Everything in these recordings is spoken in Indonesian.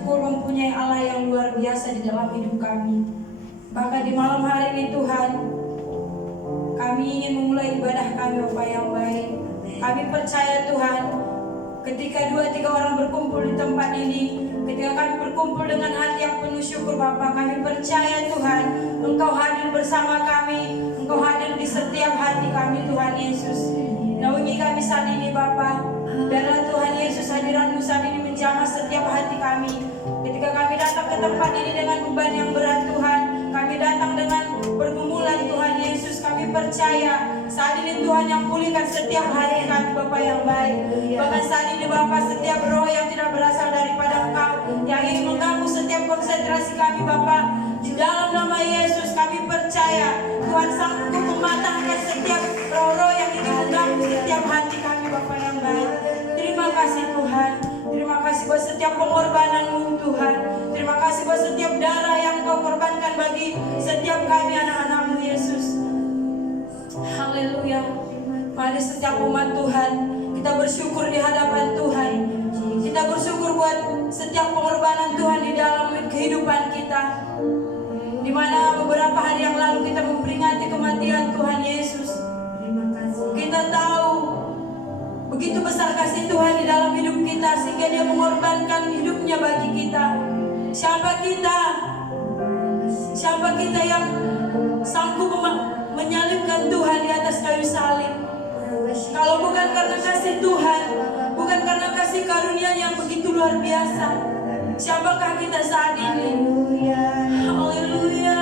bersyukur mempunyai Allah yang luar biasa di dalam hidup kami. Bahkan di malam hari ini Tuhan, kami ingin memulai ibadah kami Bapa yang baik. Kami percaya Tuhan, ketika 2-3 orang berkumpul di tempat ini, ketika kami berkumpul dengan hati yang penuh syukur Bapa, kami percaya Tuhan, Engkau hadir bersama kami, Engkau hadir di setiap hati kami Tuhan Yesus. Naungi kami saat ini Bapa, biarlah Tuhan Yesus hadirat-Mu saat ini menjamah setiap hati kami. Ketika kami datang ke tempat ini dengan beban yang berat Tuhan, kami datang dengan pergumulan Tuhan Yesus, kami percaya saat ini Tuhan yang pulihkan setiap hati kami Bapa yang baik. Bahkan saat ini Bapa, setiap roh yang tidak berasal daripada Engkau, yang ingin mengganggu setiap konsentrasi kami Bapa, di dalam nama Yesus kami percaya Tuhan sanggup mematahkan setiap roh-roh yang ingin mengganggu setiap hati kami Bapa yang baik. Terima kasih Tuhan, terima kasih buat setiap pengorbanan-Mu Tuhan. Terima kasih buat setiap darah yang Kau korbankan bagi setiap kami anak-anak-Mu Yesus. Haleluya. Mari setiap umat Tuhan, kita bersyukur di hadapan Tuhan. Kita bersyukur buat setiap pengorbanan Tuhan di dalam kehidupan kita. Di mana beberapa hari yang lalu kita memperingati kematian Tuhan Yesus. Kita tahu begitu besar kasih Tuhan di dalam hidup kita, sehingga Dia mengorbankan hidupnya bagi kita. Siapa kita yang sanggup menyalibkan Tuhan di atas kayu salib? Kalau bukan karena kasih Tuhan, bukan karena kasih karunia yang begitu luar biasa, siapakah kita saat ini? Haleluya.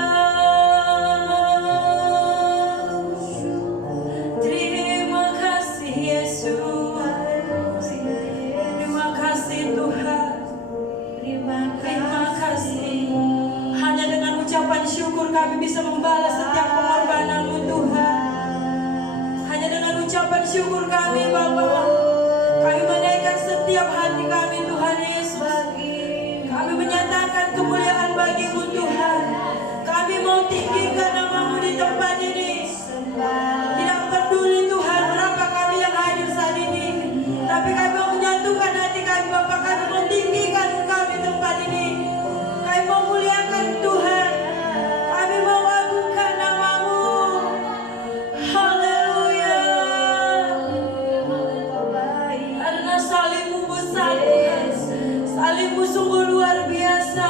Terima kasih Yesus. Terima kasih Tuhan. Terima kasih. Hanya dengan ucapan syukur kami bisa membalas setiap pengorbanan-Mu Tuhan. Hanya dengan ucapan syukur kami Bapa, kami menaikkan setiap hati kami Tuhan Yesus. Kami menyatakan kemuliaan bagi-Mu Tuhan. Kami mau tinggikan nama-Mu di tempat ini. Tidak peduli Tuhan berapa kami yang hadir saat ini, tapi kami mau menyatukan hati kami Bapa. Kami mau tinggikan Engkau di tempat ini. Kami mau muliakan Tuhan. Kami mau agungkan nama-Mu. Haleluya. Karena salib-Mu besar Tuhan. Salib-Mu sungguh luar biasa.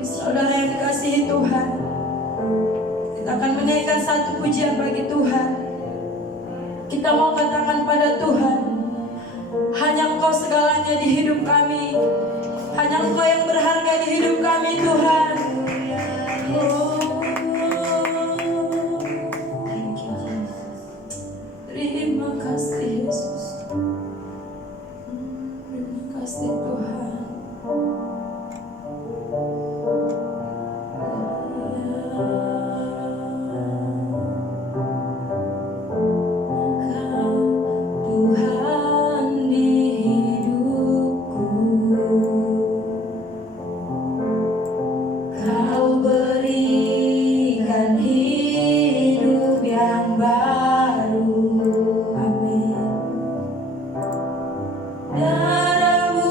Saudara yang dikasihi Tuhan, kita akan menaikkan satu pujian bagi Tuhan. Kita mau katakan pada Tuhan, hanya Engkau segalanya di hidup kami. Hanya Engkau yang berharga di hidup kami Tuhan. Terima kasih Yesus. Terima kasih Tuhan. Darah-Mu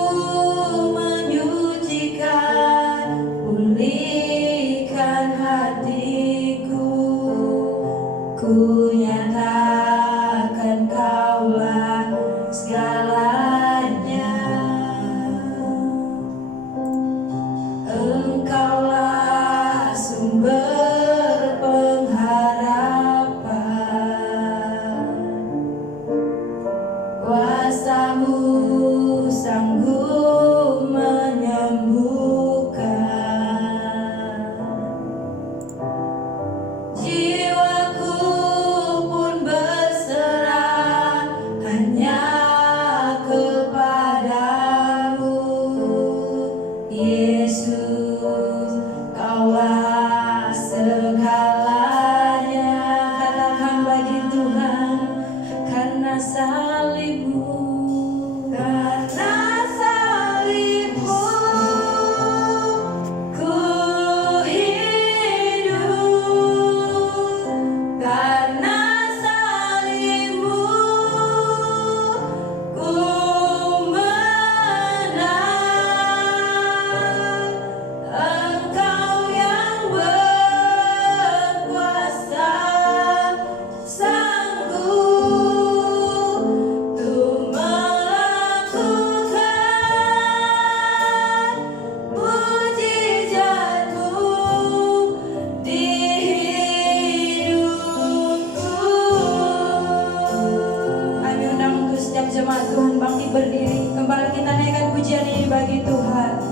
pujian ini bagi Tuhan.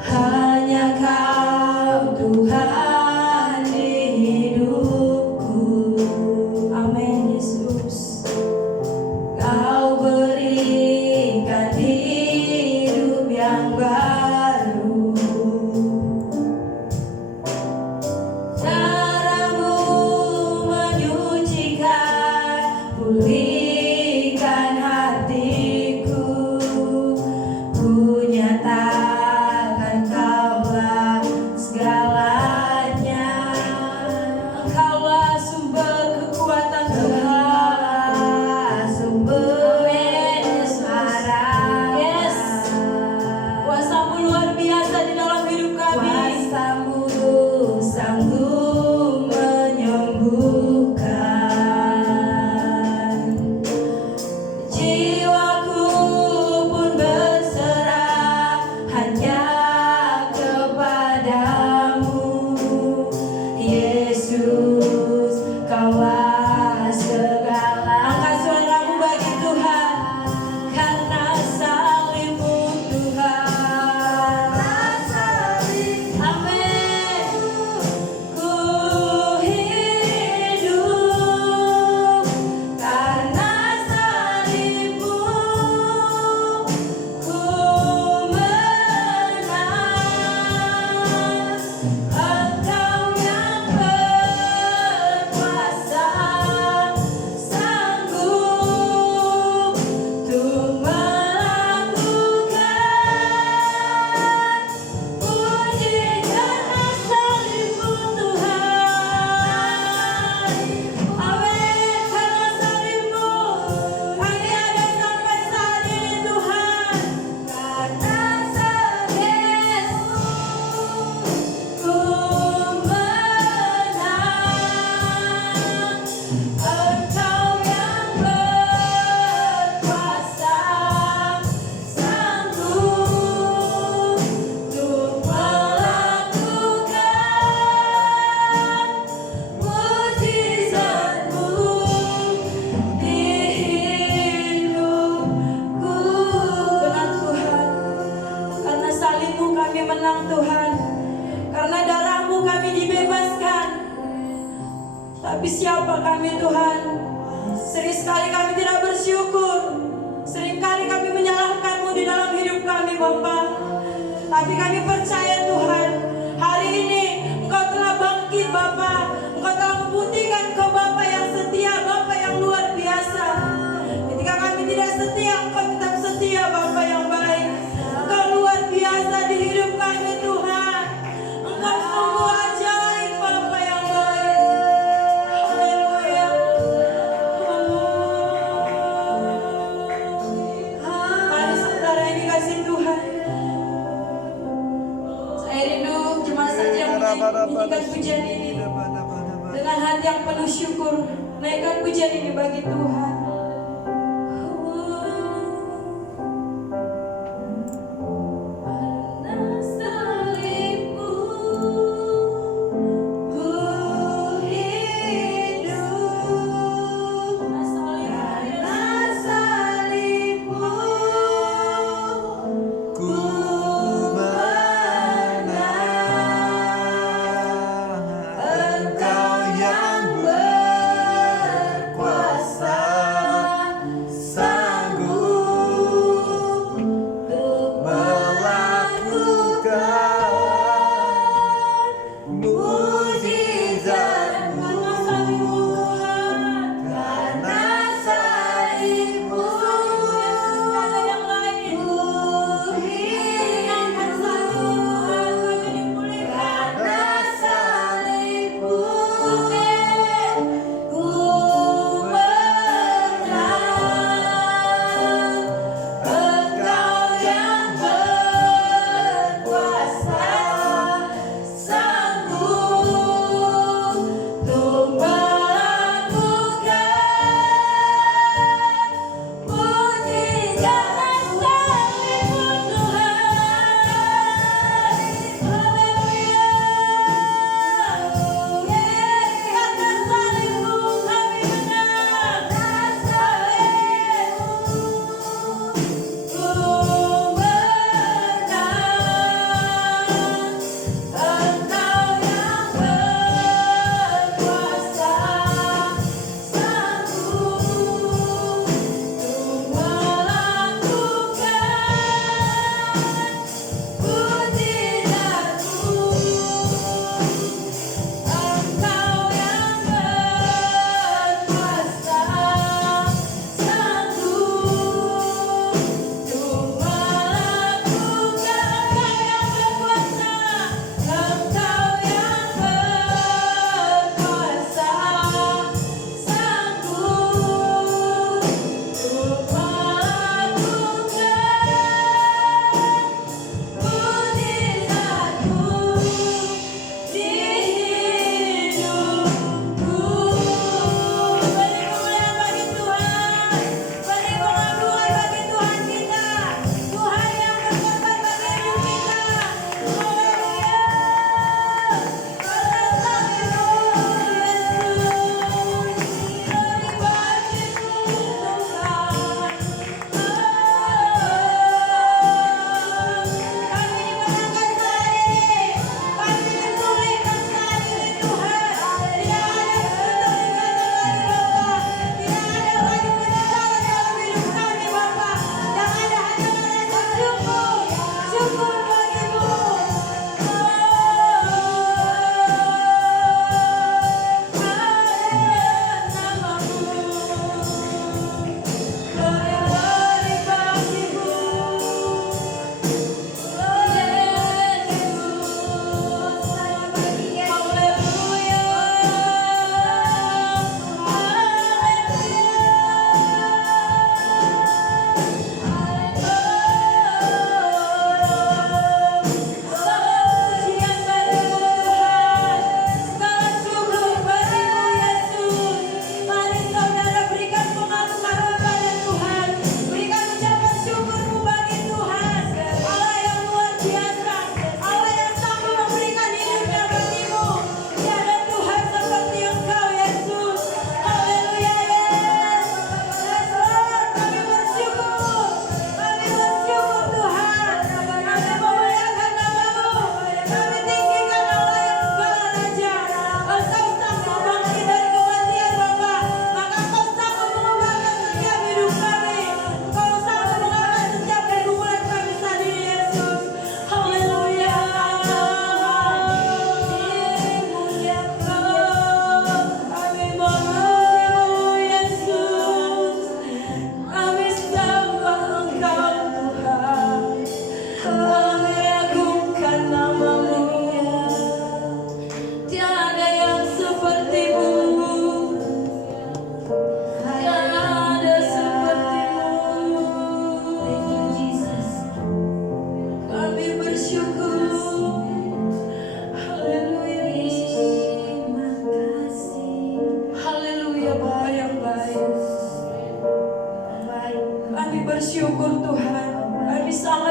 Hanya Kau Tuhan di hidupku. Amin Yesus. Kau berikan hidup yang baru. Darah-Mu menyucikan, pulihkan hatiku. Ku nyatakan Kaulah segalanya. Engkaulah sumber kekuatan Tuhan, sumber harapan. Yes. Kuasa-Mu luar biasa di dalam hidup kami. Kuasa-Mu sanggup menyembuhkan. Jiwaku pun berserah hanya kepadamu. Yesus, Kaulah segala. Angkat suaramu bagi Tuhan. Karena salib-Mu Tuhan. Amin. Ku hidup karena salib-Mu. Ku menang. Engkau yang berkuasa, sanggup untuk melakukan mujizat salib-Mu Tuhan. Amin. Karena salib-Mu kami ada sampai saat ini Tuhan. Karena salib-Mu ku menang. Engkau yang berkuasa, sanggup untuk melakukan mujizat-Mu di hidupku. Benar Tuhan. Karena salib-Mu kami menang Tuhan. Karena darah-Mu kami dibebaskan. Tapi siapa kami Tuhan? Sering sekali kami tidak bersyukur. Sering kali kami menyalahkan-Mu di dalam hidup kami Bapa. Tapi kami percaya Tuhan, hari ini Engkau telah bangkit Bapa. Engkau telah membuktikan Kau Bapa yang setia, Bapa yang luar biasa. Ketika kami tidak setia, Engkau tetap setia Bapa yang baik. Engkau luar biasa di hidup kami Tuhan. Engkau sungguh ajaib Bapa yang baik. Haleluya. Mari saudara ini kasih Tuhan. Saya rindu cuma saja menyanyikan pujian ini dengan hati yang penuh syukur. Naikkan pujian ini bagi Tuhan. Karena salib-Mu ku hidup. Karena salib-Mu Ku menang. Engkau yang berkuasa,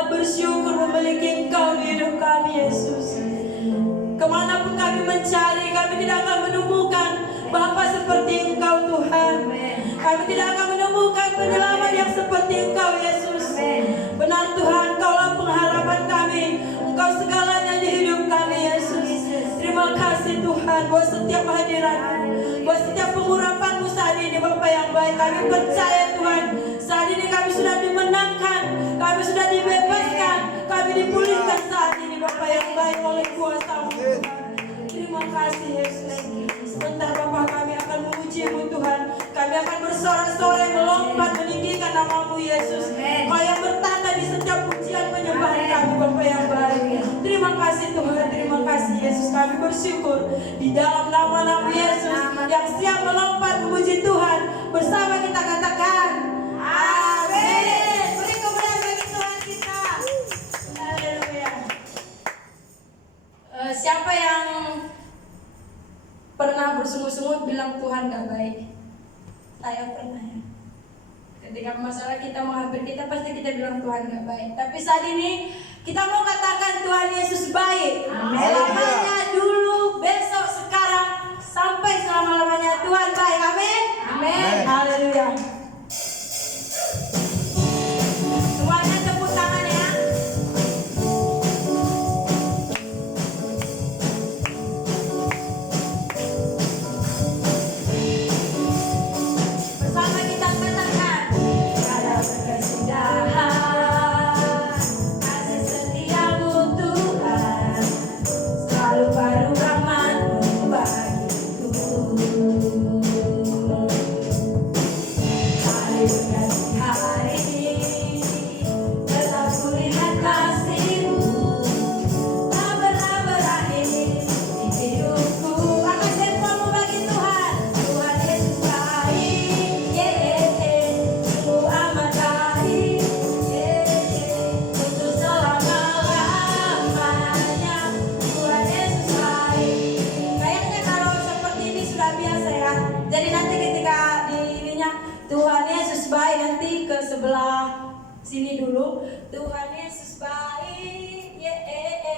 sangat bersyukur memiliki Engkau di hidup kami Yesus. Kemanapun kami mencari, kami tidak akan menemukan Bapa seperti Engkau Tuhan. Kami tidak akan menemukan penyelamat yang seperti Engkau Yesus. Benar Tuhan, Engkaulah pengharapan kami, Engkau segalanya di hidup kami Yesus. Terima kasih Tuhan buat setiap hadirat, buat setiap pengurapan-Mu saat ini Bapa yang baik. Kami percaya Tuhan, saat ini kami sudah dimenangkan, kami sudah dibebaskan, kami dipulihkan saat ini Bapa yang baik oleh kuasa-Mu Tuhan. Terima kasih Yesus. Sebentar Bapa kami akan memuji-Mu Tuhan. Kami akan bersorak-sorai, melompat, meninggikan nama-Mu Yesus. Kau yang bertanda di setiap pujian penyembahan kami Bapa yang baik. Terima kasih Tuhan, terima kasih Yesus. Kami bersyukur di dalam nama-Mu Yesus yang siap melompat memuji Tuhan. Bersama kita katakan amin. Beri kemuliaan bagi Tuhan kita. Haleluya. Siapa yang pernah bersungut-sungut bilang Tuhan gak baik? Saya pernah ya. Ketika masalah kita menghampiri kita, pasti kita bilang Tuhan gak baik. Tapi saat ini kita mau katakan Tuhan Yesus baik. Selamanya, dulu, besok, sekarang, sampai selama-lamanya Tuhan baik. Amin. Amin. Haleluya. Semuanya tepuk tangan ya. Bersama kita katakan ada kesudahan, kasih setiamu Tuhan, selalu baru rahmat-Mu bagiku. Hari berganti hari, tetap ku lihat kasih-Mu, tak pernah berakhir di hidupku. Angkat tempomu bagi Tuhan. Tuhan Yesus baik, sungguh amat baik, untuk selama-lamanya. Tuhan Yesus baik. Kayaknya kalau seperti ini sudah biasa ya. Jadi nanti ketika di ininya Tuhan Yesus baik, nanti ke sebelah sini dulu. Tuhan Yesus baik,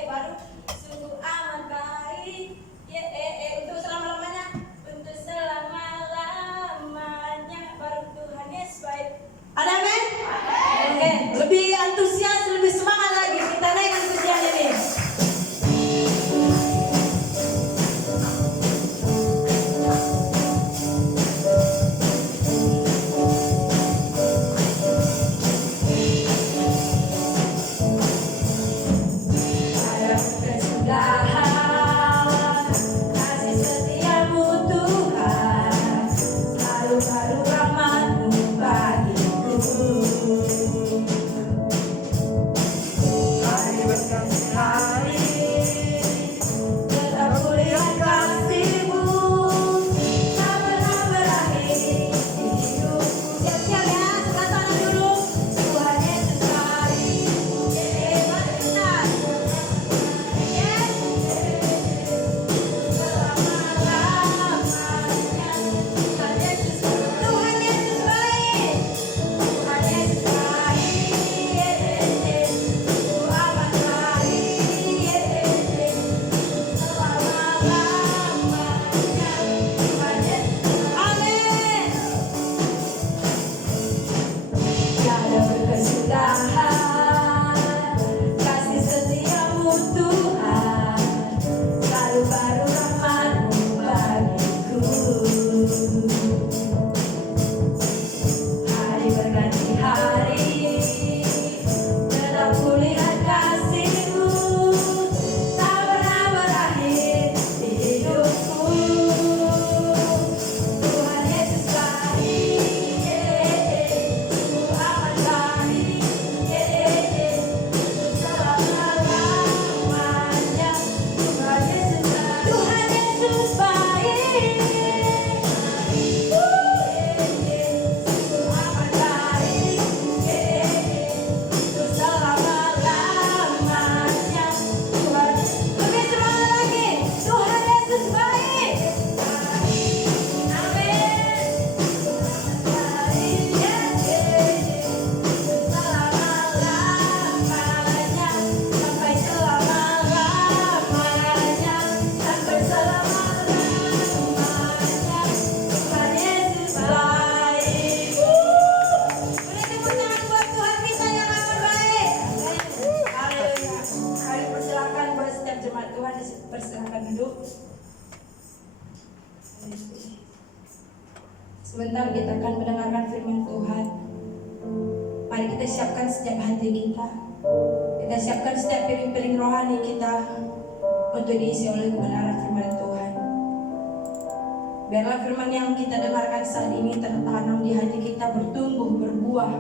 baru sungguh amat baik, untuk selama-lamanya, untuk selama-lamanya, baru Tuhan Yesus baik. Ada amin? Oke, lebih antusias, lebih semangat lagi. Kita naikkan pujian ini. Sebentar kita akan mendengarkan firman Tuhan. Mari kita siapkan setiap hati kita. Kita siapkan setiap piring-piring rohani kita untuk diisi oleh kebenaran firman Tuhan. Biarlah firman yang kita dengarkan saat ini tertanam di hati kita, bertumbuh, berbuah,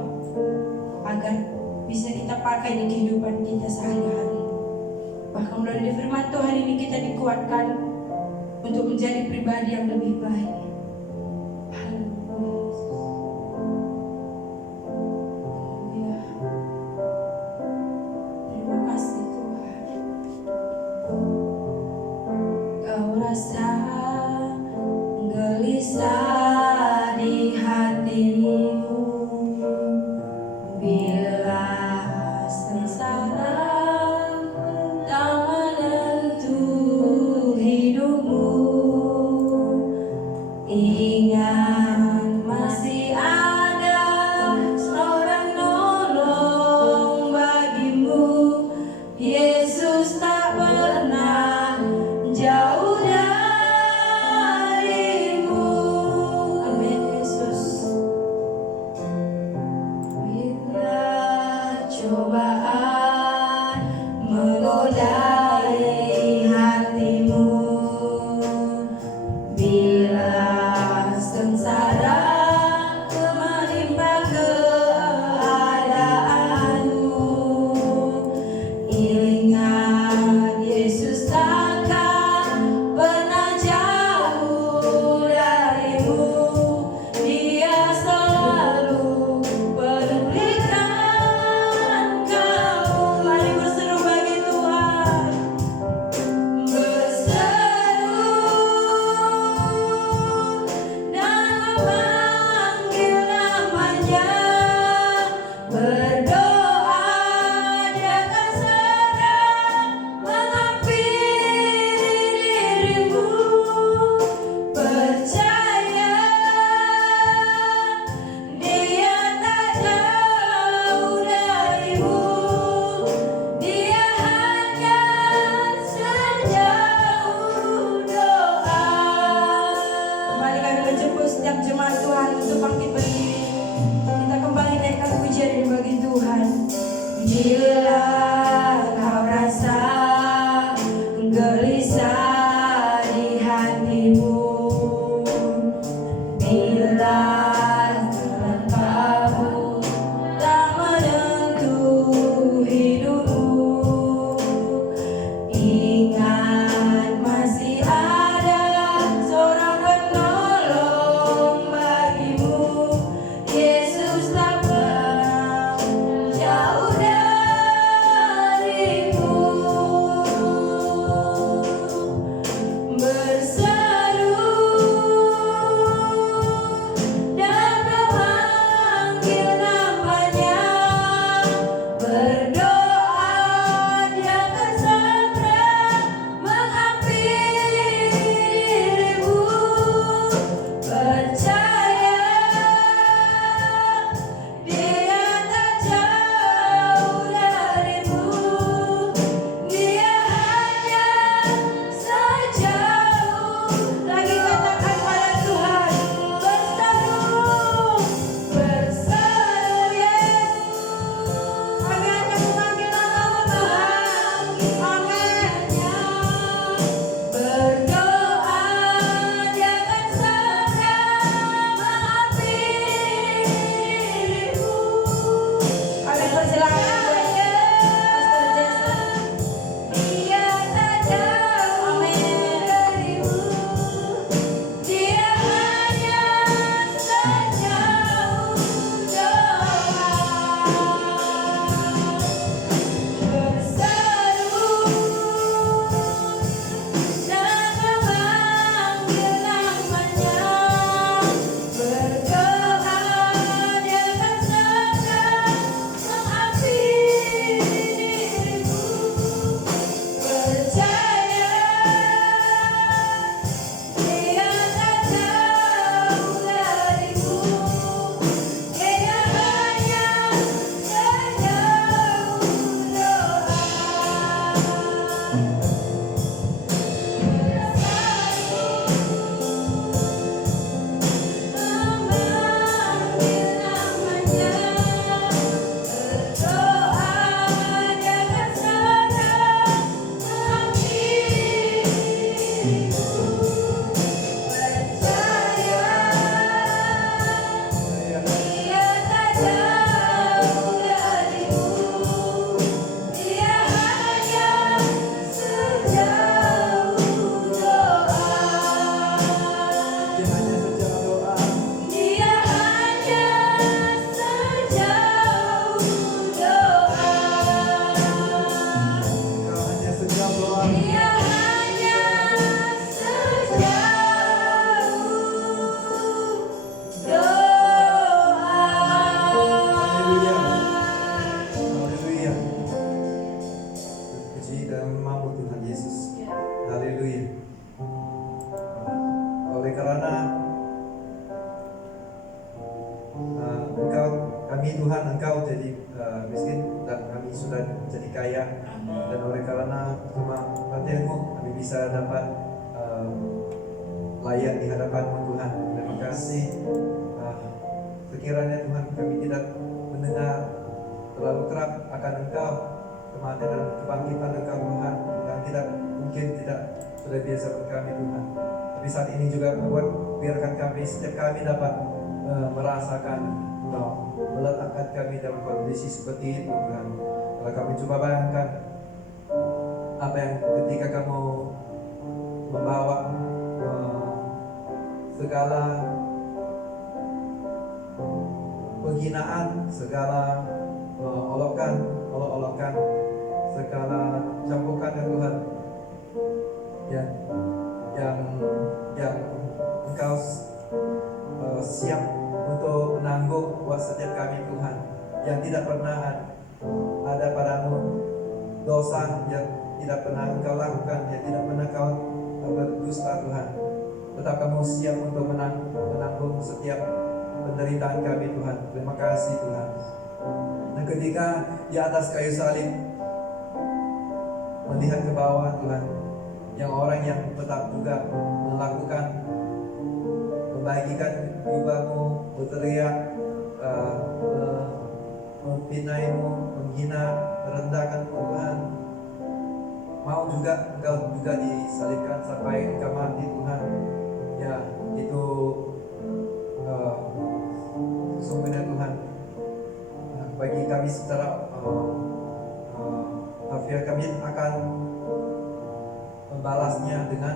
agar bisa kita pakai di kehidupan kita sehari-hari. Bahkan melalui firman Tuhan ini kita dikuatkan untuk menjadi pribadi yang lebih baik. Haleluya. Terima kasih Tuhan. Kau rasa gelisah di hatimu bila sengsara tak menentu hidupmu. Ingat sudah jadi kaya, dan oleh karena cuma Batermu kami bisa dapat layak di hadapan Tuhan. Terima kasih. Sekiranya Tuhan kami tidak mendengar terlalu kerap akan Engkau, kematian dan kebangkitan Engkau Tuhan, dan mungkin tidak sudah biasa bagi kami Tuhan. Tapi saat ini juga biarkan setiap kami dapat merasakan Engkau, meletakkan kami dalam kondisi seperti itu Tuhan. Kalau kami coba bayangkan apa yang ketika kamu membawa segala penghinaan, segala olok-olokan, segala cambukan ya Tuhan, yang Engkau siap untuk menanggung buat setiap kami Tuhan, yang tidak pernah ada padamu dosa yang tidak pernah Engkau lakukan, yang tidak pernah Kau berdusta Tuhan. Tetap kamu siap untuk menanggung setiap penderitaan kami Tuhan. Terima kasih Tuhan. Dan ketika di atas kayu salib melihat ke bawah Tuhan, yang orang yang tetap juga melakukan, membagikan jubahmu, berteriak, memfitnahmu, menghina, merendahkan Tuhan, mau juga Engkau juga disalibkan sampai Engkau mati Tuhan. Ya, itu sesungguhnya Tuhan, bagi kami secara harfiah kami akan membalasnya dengan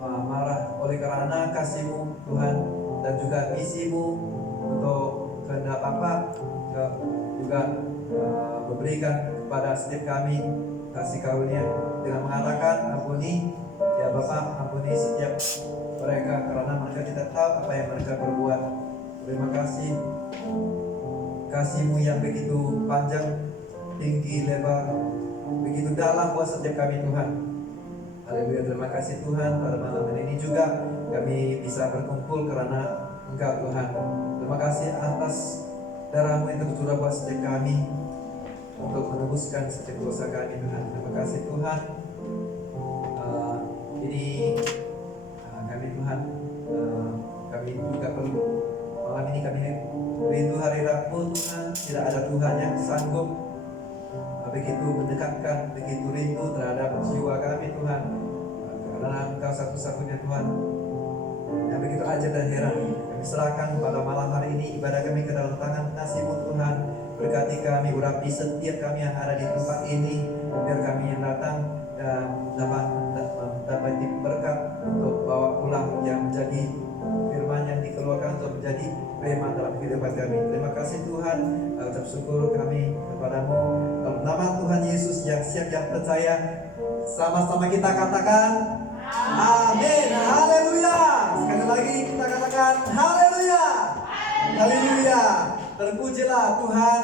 marah oleh karena kasih-Mu Tuhan, dan juga misi-Mu untuk kehendak Bapa juga memberikan kepada setiap kami kasih karunia dengan mengatakan, ampuni ya Bapa, ampuni setiap mereka karena mereka tidak tahu apa yang mereka perbuat. Terima kasih, kasih-Mu yang begitu panjang, tinggi, lebar, begitu dalam buat setiap kami Tuhan. Haleluya, terima kasih Tuhan. Pada malam ini juga kami bisa berkumpul karena Engkau Tuhan. Terima kasih atas darah-Mu yang tercurah buat setiap kami untuk menebuskan setiap dosa kami Tuhan. Terima kasih Tuhan. Ini kami Tuhan, kami juga perlu malam ini kami rindu hari Rabu Tuhan. Tidak ada Tuhan yang sanggup begitu mendekatkan, begitu rindu terhadap jiwa kami Tuhan, karena Engkau satu-satunya Tuhan yang begitu ajaib dan heran. Kami serahkan pada malam hari ini ibadah kami ke dalam tangan kasih-Mu Tuhan. Berkati kami, urapi setiap kami yang ada di tempat ini, biar kami yang datang dapat diberkat untuk bawa pulang yang menjadi firman yang dikeluarkan untuk menjadi rema dalam kehidupan kami. Terima kasih Tuhan, ucap syukur kami kepadamu dalam nama Tuhan Yesus yang siap yang percaya. Sama-sama kita katakan amin. Haleluya. Sekali lagi kita katakan haleluya. Haleluya. Terpujilah Tuhan.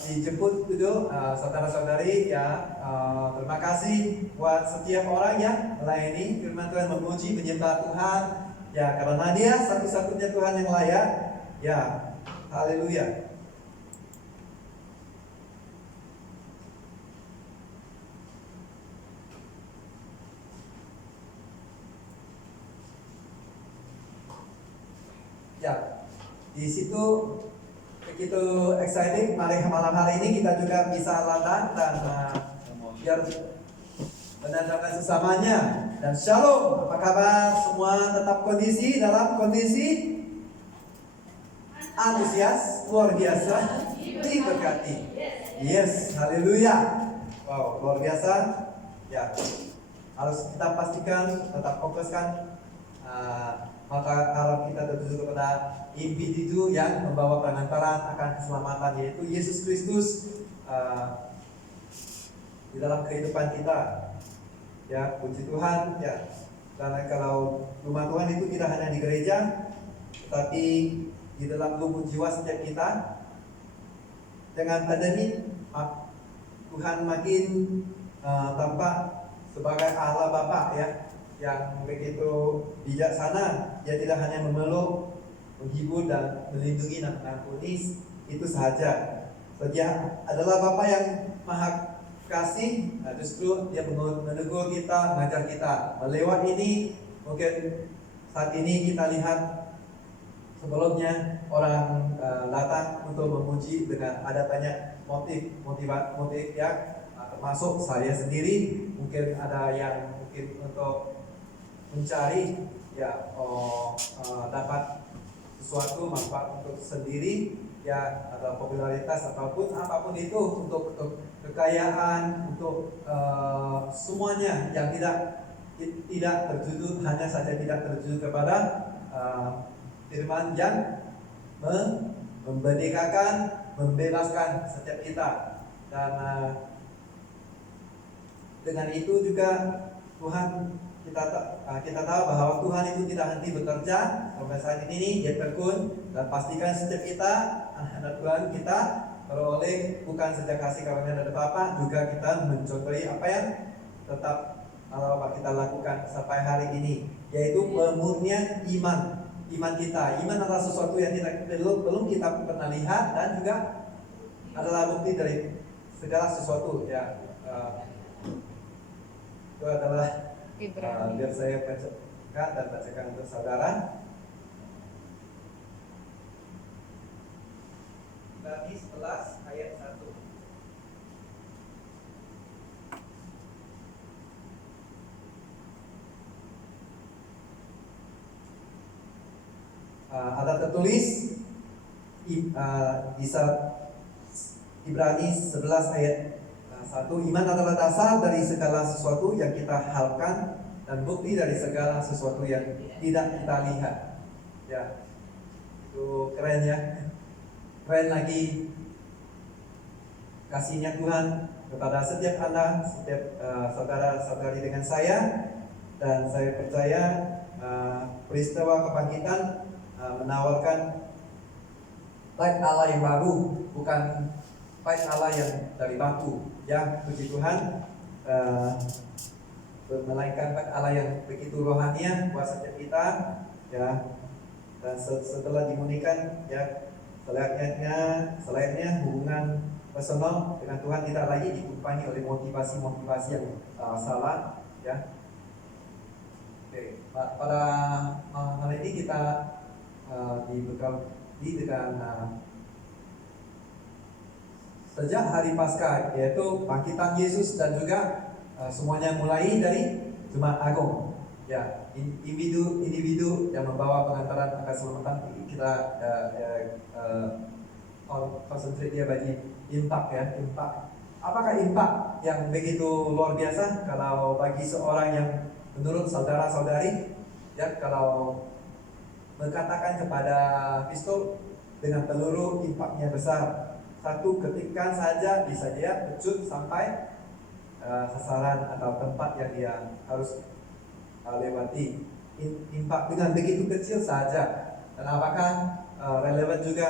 Dijemput itu saudara-saudari ya. Terima kasih buat setiap orang yang melayani firman Tuhan, memuji, menyembah Tuhan ya, karena Dia satu-satunya Tuhan yang layak ya. Haleluya. Ya, di situ begitu exciting. Mari malam hari ini kita juga bisa ladang dan biar menandakan sesamanya. Dan shalom, apa kabar semua? Tetap dalam kondisi antusias, luar biasa, diberkati. Yes, haleluya. Wow, luar biasa. Ya, harus kita pastikan tetap fokuskan mata arah kita tertuju kepada individu yang membawa pengantaran akan keselamatan, yaitu Yesus Kristus di dalam kehidupan kita. Ya, puji Tuhan ya. Karena kalau rumah Tuhan itu tidak hanya di gereja, tetapi di dalam lubuk jiwa setiap kita. Dengan pandemi, Tuhan makin tampak sebagai Allah Bapa ya, yang begitu bijaksana. Dia tidak hanya memeluk, menghibur dan melindungi, ampuni itu saja, Dia adalah Bapa yang Maha Kasih. Nah, justru Dia menegur kita, mengajar kita. Melewat ini, mungkin saat ini kita lihat sebelumnya orang datang untuk memuji dengan ada banyak motif ya, termasuk saya sendiri. Mungkin ada yang mungkin untuk mencari ya dapat sesuatu manfaat untuk sendiri ya, atau popularitas ataupun apapun itu, untuk kekayaan, untuk semuanya yang tidak tertuju, hanya saja tidak tertuju kepada firman yang memerdekakan, membebaskan setiap kita. Dan dengan itu juga Tuhan, kita tahu bahwa Tuhan itu tidak henti bekerja sampai saat ini. Dia tekun dan pastikan setiap kita, anak-anak Tuhan, kita beroleh bukan saja kasih karunia dari Bapa, juga kita mencontohi apa yang tetap Allah kita lakukan sampai hari ini, yaitu pemurnian iman kita. Iman adalah sesuatu yang belum kita pernah lihat, dan juga adalah bukti dari segala sesuatu ya. Itu adalah biar saya bacakan dan bacakan untuk saudara. Ibrani 11 ayat 1. Ada tertulis di Ibrani 11 ayat 1, iman adalah dasar dari segala sesuatu yang kita harapkan dan bukti dari segala sesuatu yang tidak kita lihat. Ya, itu keren ya. Keren lagi kasihnya Tuhan kepada setiap anak, setiap saudara-saudari dengan saya. Dan saya percaya peristiwa kebangkitan menawarkan bait Allah yang baru, bukan bait Allah yang dari batu. Ya, puji Tuhan, melainkan bait Allah yang begitu rohania buat setiap kita. Ya, dan setelah dimurnikan, ya, selainnya hubungan personal dengan Tuhan tidak lagi ditumpangi oleh motivasi-motivasi yang salah. Ya, oke. Pada malam ini kita dibekali dengan sejak hari Paskah, yaitu bangkitan Yesus, dan juga semuanya mulai dari Jumat Agung. Ya, individu yang membawa pengantaran akan keselamatan kita konsentrasi dia bagi impak ya, impak. Apakah impak yang begitu luar biasa kalau bagi seorang yang menurut saudara-saudari ya, kalau berkatakan kepada pistol dengan peluru, impaknya besar. Satu ketikan saja bisa dia pecut sampai sasaran atau tempat yang dia harus lewati. Impak dengan begitu kecil saja. Dan apakah relevan juga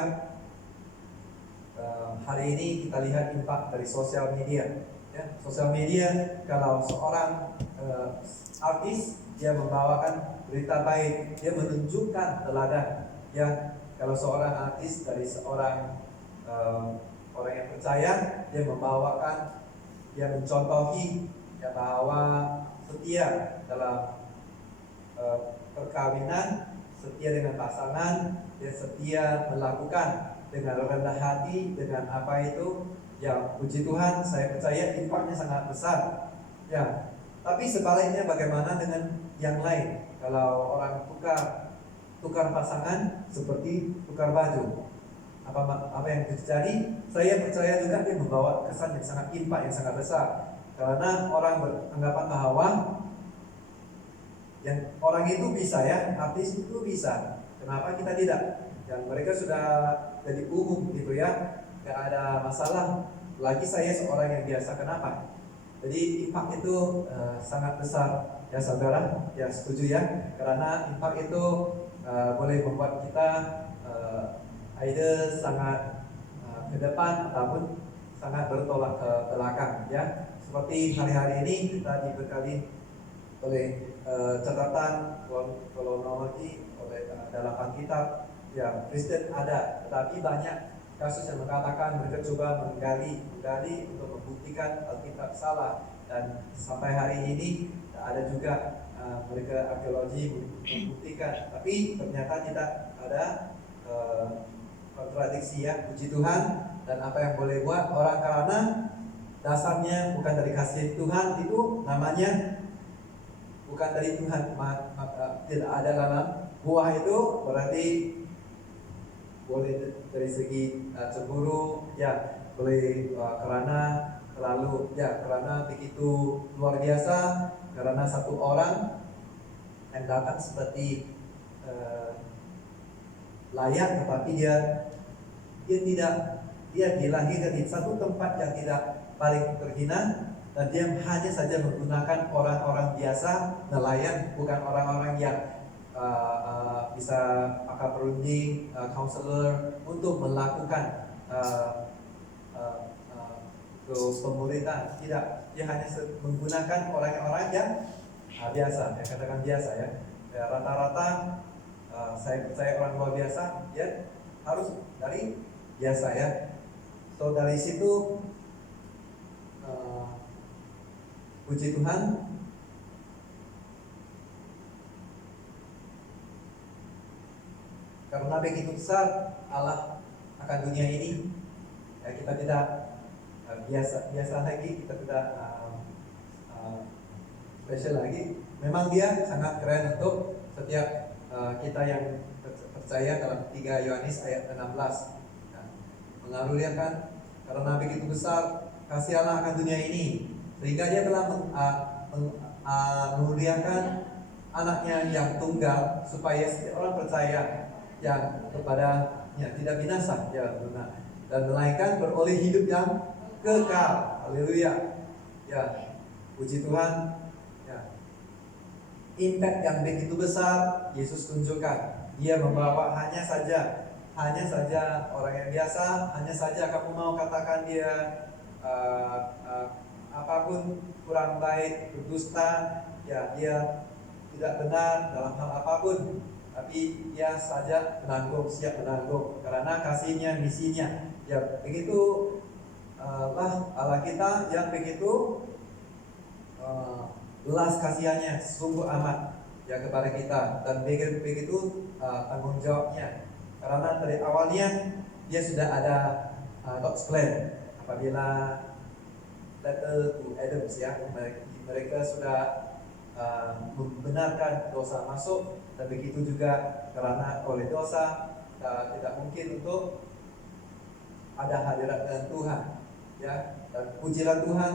hari ini kita lihat impak dari sosial media. Ya, sosial media, kalau seorang artis, dia membawakan berita baik, dia menunjukkan teladan. Ya, kalau seorang artis dari seorang orang yang percaya, dia membawakan, dia mencontohi ya, bahwa setia dalam perkawinan, setia dengan pasangan, dia setia melakukan dengan rendah hati, dengan apa itu. Ya, puji Tuhan, saya percaya impaknya sangat besar. Ya, tapi sebaliknya bagaimana dengan yang lain? Kalau orang tukar pasangan seperti tukar baju, apa yang terjadi? Saya percaya juga dia membawa kesan yang sangat impak, yang sangat besar. Karena orang beranggapan bahwa yang orang itu bisa ya, artis itu bisa. Kenapa kita tidak? Yang mereka sudah jadi umum gitu ya, nggak ada masalah. Lagi saya seorang yang biasa, kenapa? Jadi impak itu sangat besar ya saudara, ya setuju ya? Karena impak itu boleh membuat kita either sangat ke depan ataupun sangat bertolak ke belakang ya. Seperti hari-hari ini kita dibekali oleh catatan kronologi oleh dalam Alkitab. Ya, Kristen ada, tetapi banyak kasus yang mengatakan mereka coba menggali untuk membuktikan Alkitab salah, dan sampai hari ini ada juga mereka arkeologi membuktikan, tapi ternyata tidak ada kontradiksi ya. Puji Tuhan. Dan apa yang boleh buat orang, karena dasarnya bukan dari kasih Tuhan, itu namanya bukan dari Tuhan, tidak ada dalam buah itu, berarti boleh dari segi cemburu ya, boleh karena terlalu ya, karena begitu luar biasa, karena satu orang yang datang seperti layak, tetapi dia dilahirkan di satu tempat yang tidak paling terhina, dan dia hanya saja menggunakan orang-orang biasa, nelayan, bukan orang-orang yang bisa pakar perunding, counselor untuk melakukan pemuritan. Tidak, dia hanya menggunakan orang-orang yang biasa, ya katakan biasa ya. Rata-rata saya percaya orang luar biasa ya harus dari biasa ya. So dari situ puji Tuhan, karena begitu besar Allah akan dunia ini ya, kita tidak biasa lagi, kita tidak spesial lagi. Memang dia sangat keren untuk setiap kita yang percaya dalam 3 Yohanes ayat 16. Mengaruniakan karena begitu besar kasih Allah akan dunia ini, sehingga dia telah mengaruniakan anaknya yang tunggal, supaya setiap orang percaya yang kepadanya tidak binasa ya benar, dan melainkan beroleh hidup yang kekal. Haleluya ya, puji Tuhan ya. Impact yang begitu besar Yesus tunjukkan. Dia membawa hanya saja orang yang biasa, hanya saja kamu mau katakan dia apapun kurang baik, berdusta, ya dia tidak benar dalam hal apapun, tapi dia saja menanggung, siap menanggung karena kasihnya, misinya. Ya begitu lah Allah kita yang begitu belas kasihannya sungguh amat ya kepada kita, dan begitu tanggung jawabnya. Karena dari awalnya dia sudah ada God's plan. Apabila letter to Adams ya, mereka sudah membenarkan dosa masuk, dan begitu juga karena oleh dosa tidak mungkin untuk ada hadirat dengan Tuhan ya. Dan pujilah Tuhan,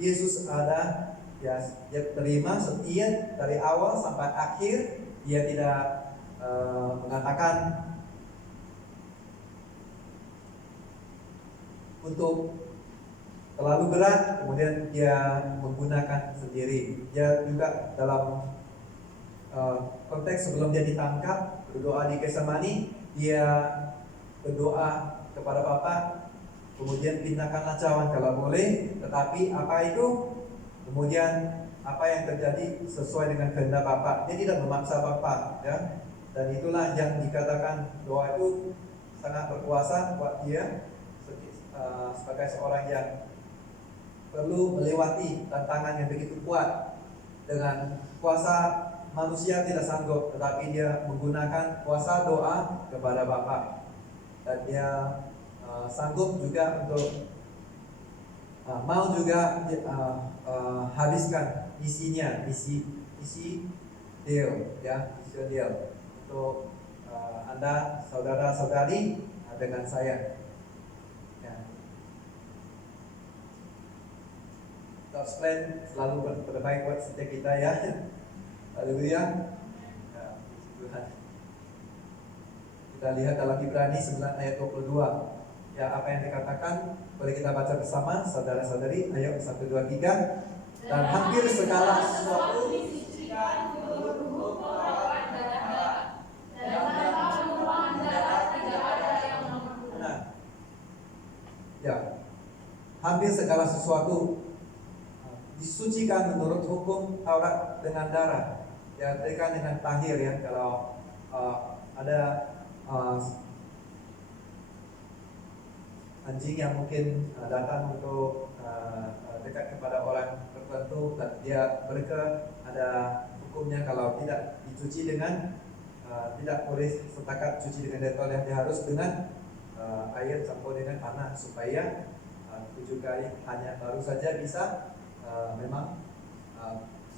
Yesus ada ya, dia terima setia dari awal sampai akhir. Dia tidak mengatakan untuk terlalu berat kemudian dia menggunakan sendiri. Dia juga dalam konteks sebelum dia ditangkap berdoa di Getsemani, dia berdoa kepada Bapa, kemudian pindahkanlah cawan kalau boleh, tetapi apa itu, kemudian apa yang terjadi sesuai dengan kehendak Bapa. Dia tidak memaksa Bapa ya. Dan itulah yang dikatakan doa itu sangat berkuasa buat dia sebagai seorang yang perlu melewati tantangan yang begitu kuat. Dengan kuasa manusia tidak sanggup, tetapi dia menggunakan kuasa doa kepada Bapa, dan dia sanggup juga untuk mau juga habiskan misinya, misi Deo ya, misi Deo untuk Anda saudara-saudari dengan saya. God's plan selalu terbaik buat setiap kita ya. Haleluya. Ya, Tuhan. Kita lihat dalam Ibrani 9 ayat 22. Ya, apa yang dikatakan boleh kita baca bersama saudara-saudari. Ayo 1 2 3. Dan hampir segala sesuatu ya, hampir segala sesuatu disucikan menurut hukum Taurat dengan darah, ya berikan dengan tahir ya. Kalau ada anjing yang mungkin datang untuk dekat kepada orang tertentu, dan mereka ada hukumnya kalau tidak dicuci dengan tidak boleh setakat cuci dengan detol, yang harus dengan air campur dengan panah supaya 7 kali hanya baru saja bisa memang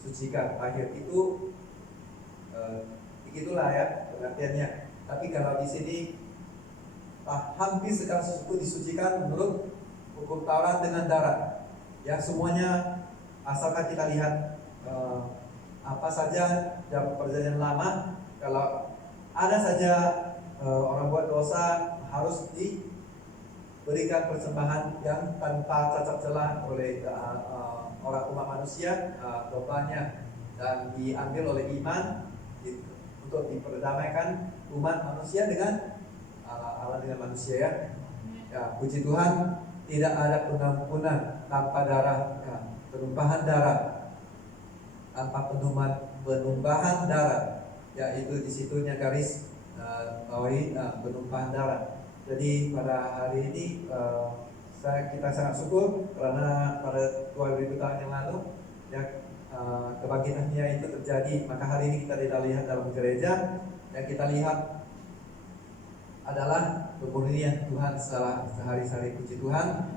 sucikan. Akhir itu begitulah ya pengertiannya. Tapi kalau di sini hampir segala sesuatu disucikan menurut hukum Taurat dengan darah. Ya, semuanya asalkan kita lihat apa saja dalam perjanjian lama, kalau ada saja orang buat dosa harus diberikan persembahan yang tanpa cacat celah oleh orang umat manusia, dombanya, dan diambil oleh iman untuk diperdamaikan umat manusia dengan Allah dengan manusia ya. Ya, puji Tuhan, tidak ada pengampunan tanpa darah, ya, penumpahan darah, tanpa penumbahan darah, yaitu disitunya garis bawahi penumpahan darah. Jadi pada hari ini kita sangat syukur karena pada 2000 tahun yang lalu ya kebangkitannya itu terjadi. Maka hari ini kita tidak lihat dalam gereja, yang kita lihat adalah pemurnian Tuhan setelah sehari-hari. Puji Tuhan.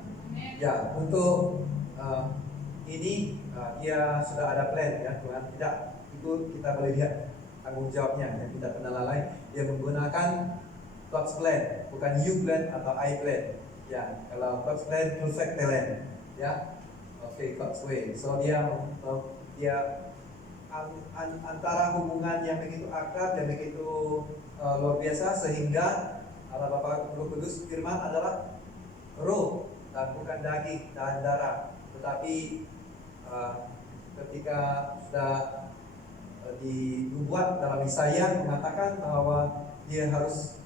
Ya, untuk ini dia sudah ada plan ya Tuhan. Tidak, itu kita boleh lihat tanggung jawabnya yang tidak pernah lalai. Dia menggunakan God's plan, bukan you plan atau I plan. Ya, kalau God's plan perfect plan. Ya, oke, God's way. So dia antara hubungan yang begitu akrab, yang begitu luar biasa, sehingga Allah Bapa Roh Kudus firman adalah roh dan bukan daging dan darah. Tetapi ketika sudah dibuat dalam Yesaya mengatakan bahwa dia harus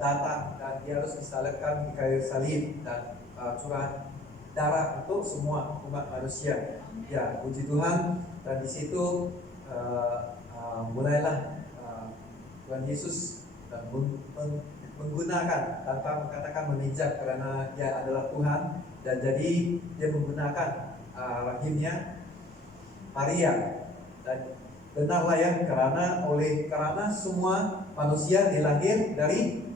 datang dan dia harus disalibkan di kayu salib dan curah darah untuk semua umat manusia. Ya, puji Tuhan. Dan di situ mulailah Tuhan Yesus dan menggunakan, tanpa mengatakan memijak, karena dia adalah Tuhan, dan jadi dia menggunakan rahimnya Maria. Dan benarlah ya, karena semua manusia dilahir dari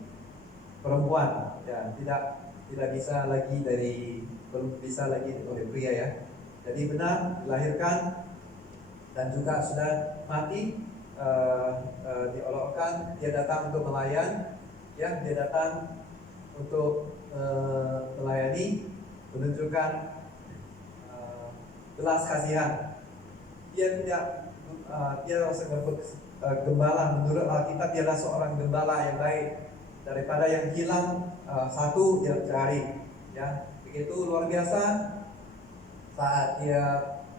perempuan, ya, belum bisa lagi oleh pria ya. Jadi benar dilahirkan dan juga sudah mati, diolokkan. Dia datang untuk melayan. Ya, dia datang untuk melayani, menunjukkan belas kasihan. Dia gembala. Menurut Alkitab dia adalah seorang gembala yang baik. Daripada yang hilang satu dia cari. Ya, begitu luar biasa saat dia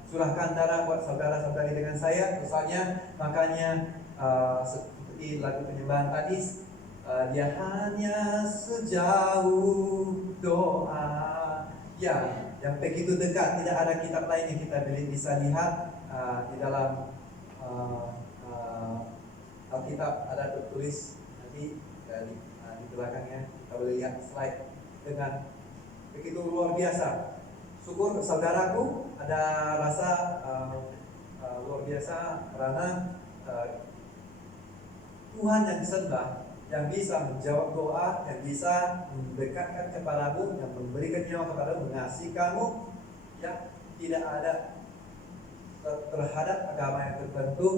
curahkan darah buat saudara-saudari dengan saya, misalnya. Makanya seperti lagu penyembahan tadi. Dia hanya sejauh doa, ya, yang begitu dekat. Tidak ada kitab lain yang kita bisa lihat di dalam Alkitab. Ada tertulis nanti di belakangnya, kita boleh lihat slide dengan begitu luar biasa. Syukur saudaraku, ada rasa luar biasa karena Tuhan yang disembah, yang bisa menjawab doa, yang bisa mendekatkan kepadamu, yang memberikan nyawa kepadamu, mengasihi kamu, ya, tidak ada terhadap agama yang tertentu,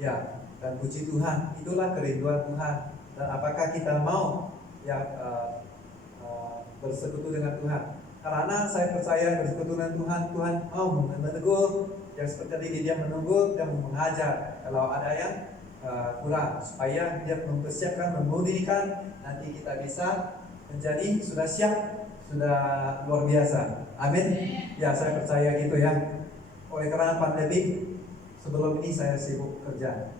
ya. Dan puji Tuhan, itulah kerinduan Tuhan. Dan apakah kita mau ya bersekutu dengan Tuhan? Karena saya percaya bersekutu dengan Tuhan, Tuhan mau menegur, yang seperti ini dia menunggu dan mengajar kalau ada yang kurang, supaya dia mempersiapkan, memulihkan, nanti kita bisa menjadi sudah siap, sudah luar biasa. Amin. Ya, saya percaya gitu ya. Oleh karena pandemi, sebelum ini saya sibuk kerja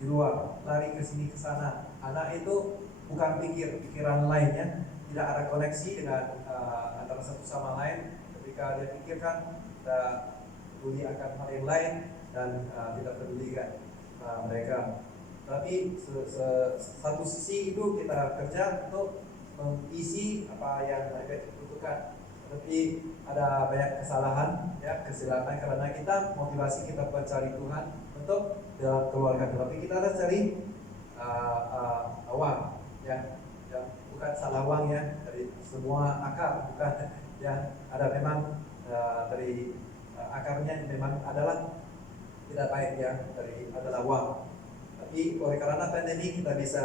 di luar, lari ke sini ke sana. Anak itu bukan pikiran lainnya, tidak ada koneksi dengan antara satu sama lain. Ketika dia pikirkan, kita peduli akan hal yang lain dan tidak pedulikan mereka. Tapi satu sisi itu kita kerja untuk mengisi apa yang mereka kutukan. Tapi ada banyak kesalahan, ya, kesilapan karena kita motivasi kita mencari Tuhan untuk dalam keluarga. Tapi kita harus cari uang, ya, bukan salah uang ya, dari semua akar, bukan, ya, ada memang dari akarnya memang adalah tidak baik ya, dari adalah uang. Tapi oleh karena pandemi kita bisa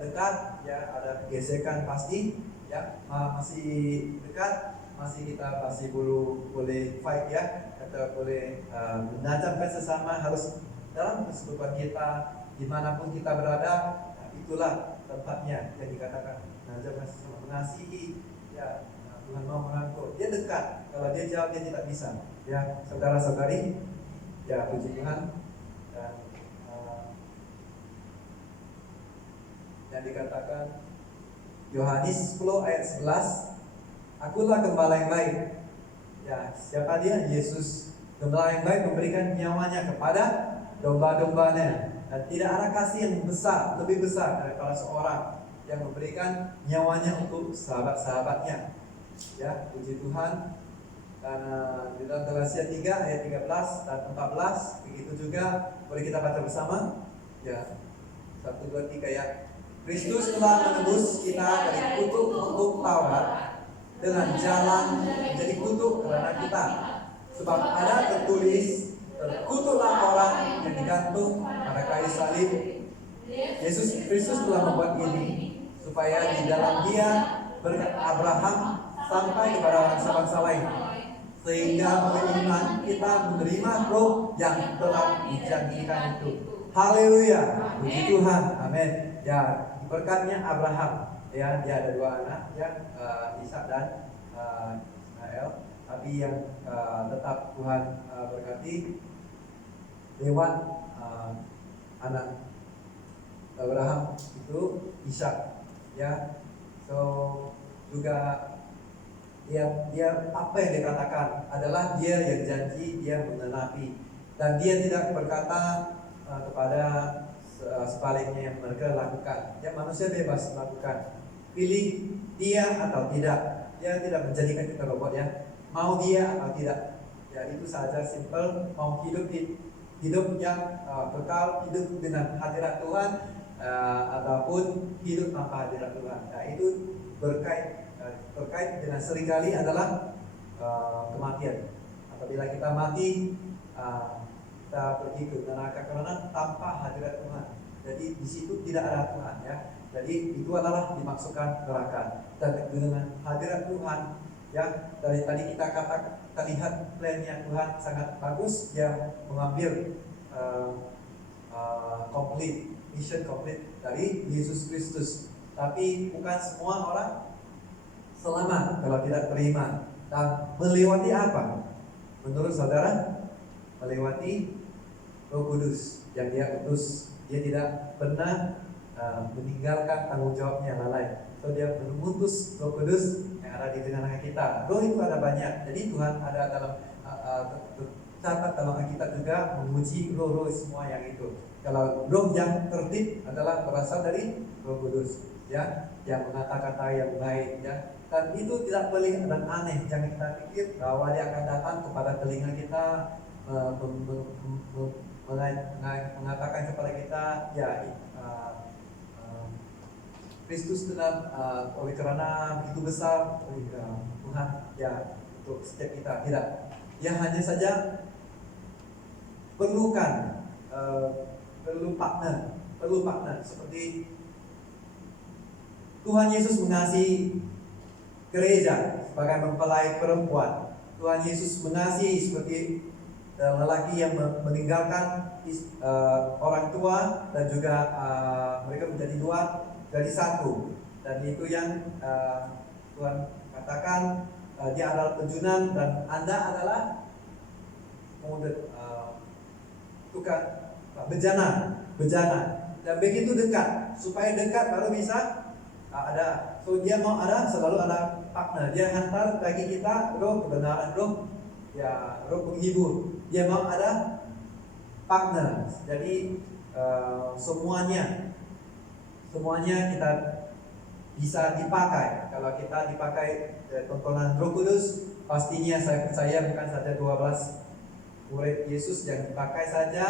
dekat, ya, ada gesekan pasti, ya, masih dekat. Kita masih boleh fight ya, atau boleh menajamkan sesama, harus dalam kehidupan kita dimanapun kita berada. Nah, itulah tempatnya yang dikatakan menajamkan sesama, mengasihi, ya. Tuhan mau merangkul, dia dekat. Kalau dia jauh dia tidak bisa, ya, saudara-saudari, ya, puji Tuhan. Dan yang dikatakan Yohanes 10 ayat 11, akulah gembala yang baik. Ya, siapa dia? Yesus. Gembala yang baik memberikan nyawanya kepada domba-dombanya. Dan tidak ada kasih yang besar, lebih besar daripada seorang yang memberikan nyawanya untuk sahabat-sahabatnya. Ya, puji Tuhan. Dan di dalam Galatia 3 ayat 13 dan 14, begitu juga boleh kita baca bersama. Ya, 1, 2, 3 ya. Kristus telah menebus kita dari kutuk Taurat dengan jalan menjadi kutuk karena kita. Sebab ada tertulis, terkutuklah orang yang digantung pada kayu salib. Yesus Kristus telah membuat ini supaya di dalam Dia berkat Abraham sampai kepada bangsa-bangsa lain, sehingga oleh iman kita menerima roh yang telah dijanjikan itu. Haleluya, puji Tuhan, amin. Ya, berkatnya Abraham. Ya, dia ada 2 anak, ya, Ishak dan Ismail. Tapi yang tetap Tuhan berkati lewat anak Abraham itu Ishak, ya. So juga dia apa yang dikatakan adalah dia yang janji, dia menenapi, dan dia tidak berkata kepada sebaliknya yang mereka lakukan. Ya, manusia bebas melakukan, pilih dia atau tidak. Dia tidak menjadikan kita robot, ya. Mau dia atau tidak. Ya, itu saja, simple. Mau hidup yang kekal, hidup dengan hadirat Tuhan, ataupun hidup tanpa hadirat Tuhan. Nah, itu berkait dengan seringkali adalah kematian. Apabila kita mati, kita pergi ke neraka karena tanpa hadirat Tuhan. Jadi di situ tidak ada Tuhan, ya. Jadi itu adalah dimaksudkan neraka. Dan dengan hadirat Tuhan, ya, dari tadi kita lihat plannya Tuhan sangat bagus. Dia mengambil mission complete dari Yesus Kristus. Tapi bukan semua orang selamat kalau tidak terima. Dan melewati apa? Menurut saudara, melewati Roh Kudus yang Dia utus. Dia tidak pernah meninggalkan tanggung jawabnya lalai. So dia mengutus Roh Kudus yang ada di tengah-tengah kita. Roh itu ada banyak. Jadi Tuhan ada dalam catat dalam Alkitab juga memuji roh-roh semua yang itu. Kalau roh yang tertib adalah berasal dari Roh Kudus, ya, yang mengata-kata yang baik, ya. Dan itu tidak pelik dan aneh. Jangan kita pikir bahwa dia akan datang kepada telinga kita, mengatakan kepada kita, ya, Kristus telah oleh karena begitu besar Tuhan, ya, untuk setiap kita. Tidak, dia hanya saja perlu partner seperti Tuhan Yesus mengasihi gereja sebagai mempelai perempuan. Tuhan Yesus mengasihi seperti lelaki yang meninggalkan orang tua dan juga mereka menjadi 2 jadi 1. Dan itu yang Tuhan katakan, dia adalah penjunan dan Anda adalah tukang bejana. Dan begitu dekat, supaya dekat baru bisa ada. So dia mau ada, selalu ada partner. Dia hantar bagi kita roh kebenaran, roh, ya, roh penghibur. Dia mau ada partner. Jadi semuanya kita bisa dipakai. Kalau kita dipakai tontonan Roh Kudus, pastinya saya percaya bukan saja 12 murid Yesus yang dipakai saja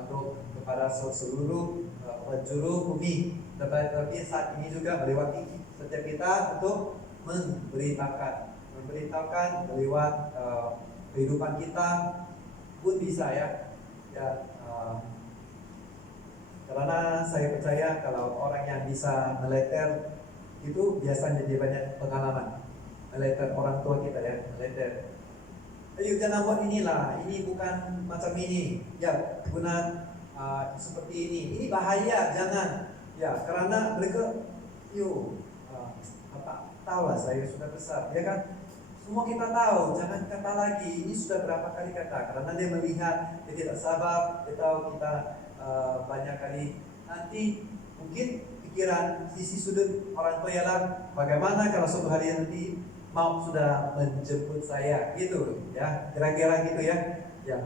untuk kepada seluruh penjuru bumi, tetapi saat ini juga melewati setiap kita untuk memberitakan lewat kehidupan kita pun bisa ya. Karena saya percaya kalau orang yang bisa meleter itu biasanya dia banyak pengalaman. Meleter orang tua kita ya, meleter. Ayo jangan buat inilah, ini bukan macam ini. Ya, guna seperti ini bahaya, jangan. Ya, karena mereka, tahu lah saya sudah besar, ya kan? Semua kita tahu, jangan kata lagi. Ini sudah berapa kali kata, karena dia melihat, dia tidak sabar, dia tahu kita banyak kali. Nanti mungkin pikiran sisi sudut orang tua ialah bagaimana kalau suatu hari nanti mau sudah menjemput saya, gitu ya, kira-kira gitu ya. Ya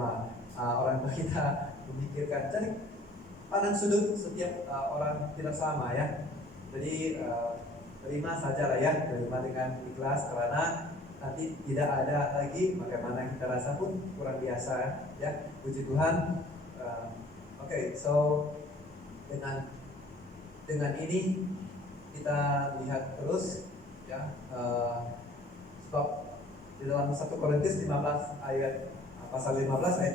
orang tua kita memikirkan. Jadi pandang sudut setiap orang tidak sama ya. Jadi terima saja lah ya, terima dengan ikhlas, karena nanti tidak ada lagi bagaimana kita rasa pun kurang biasa ya. Puji Tuhan. Oke, so dengan ini kita lihat terus ya. Sebab di dalam 1 Korintus 15 ayat pasal 15 ayat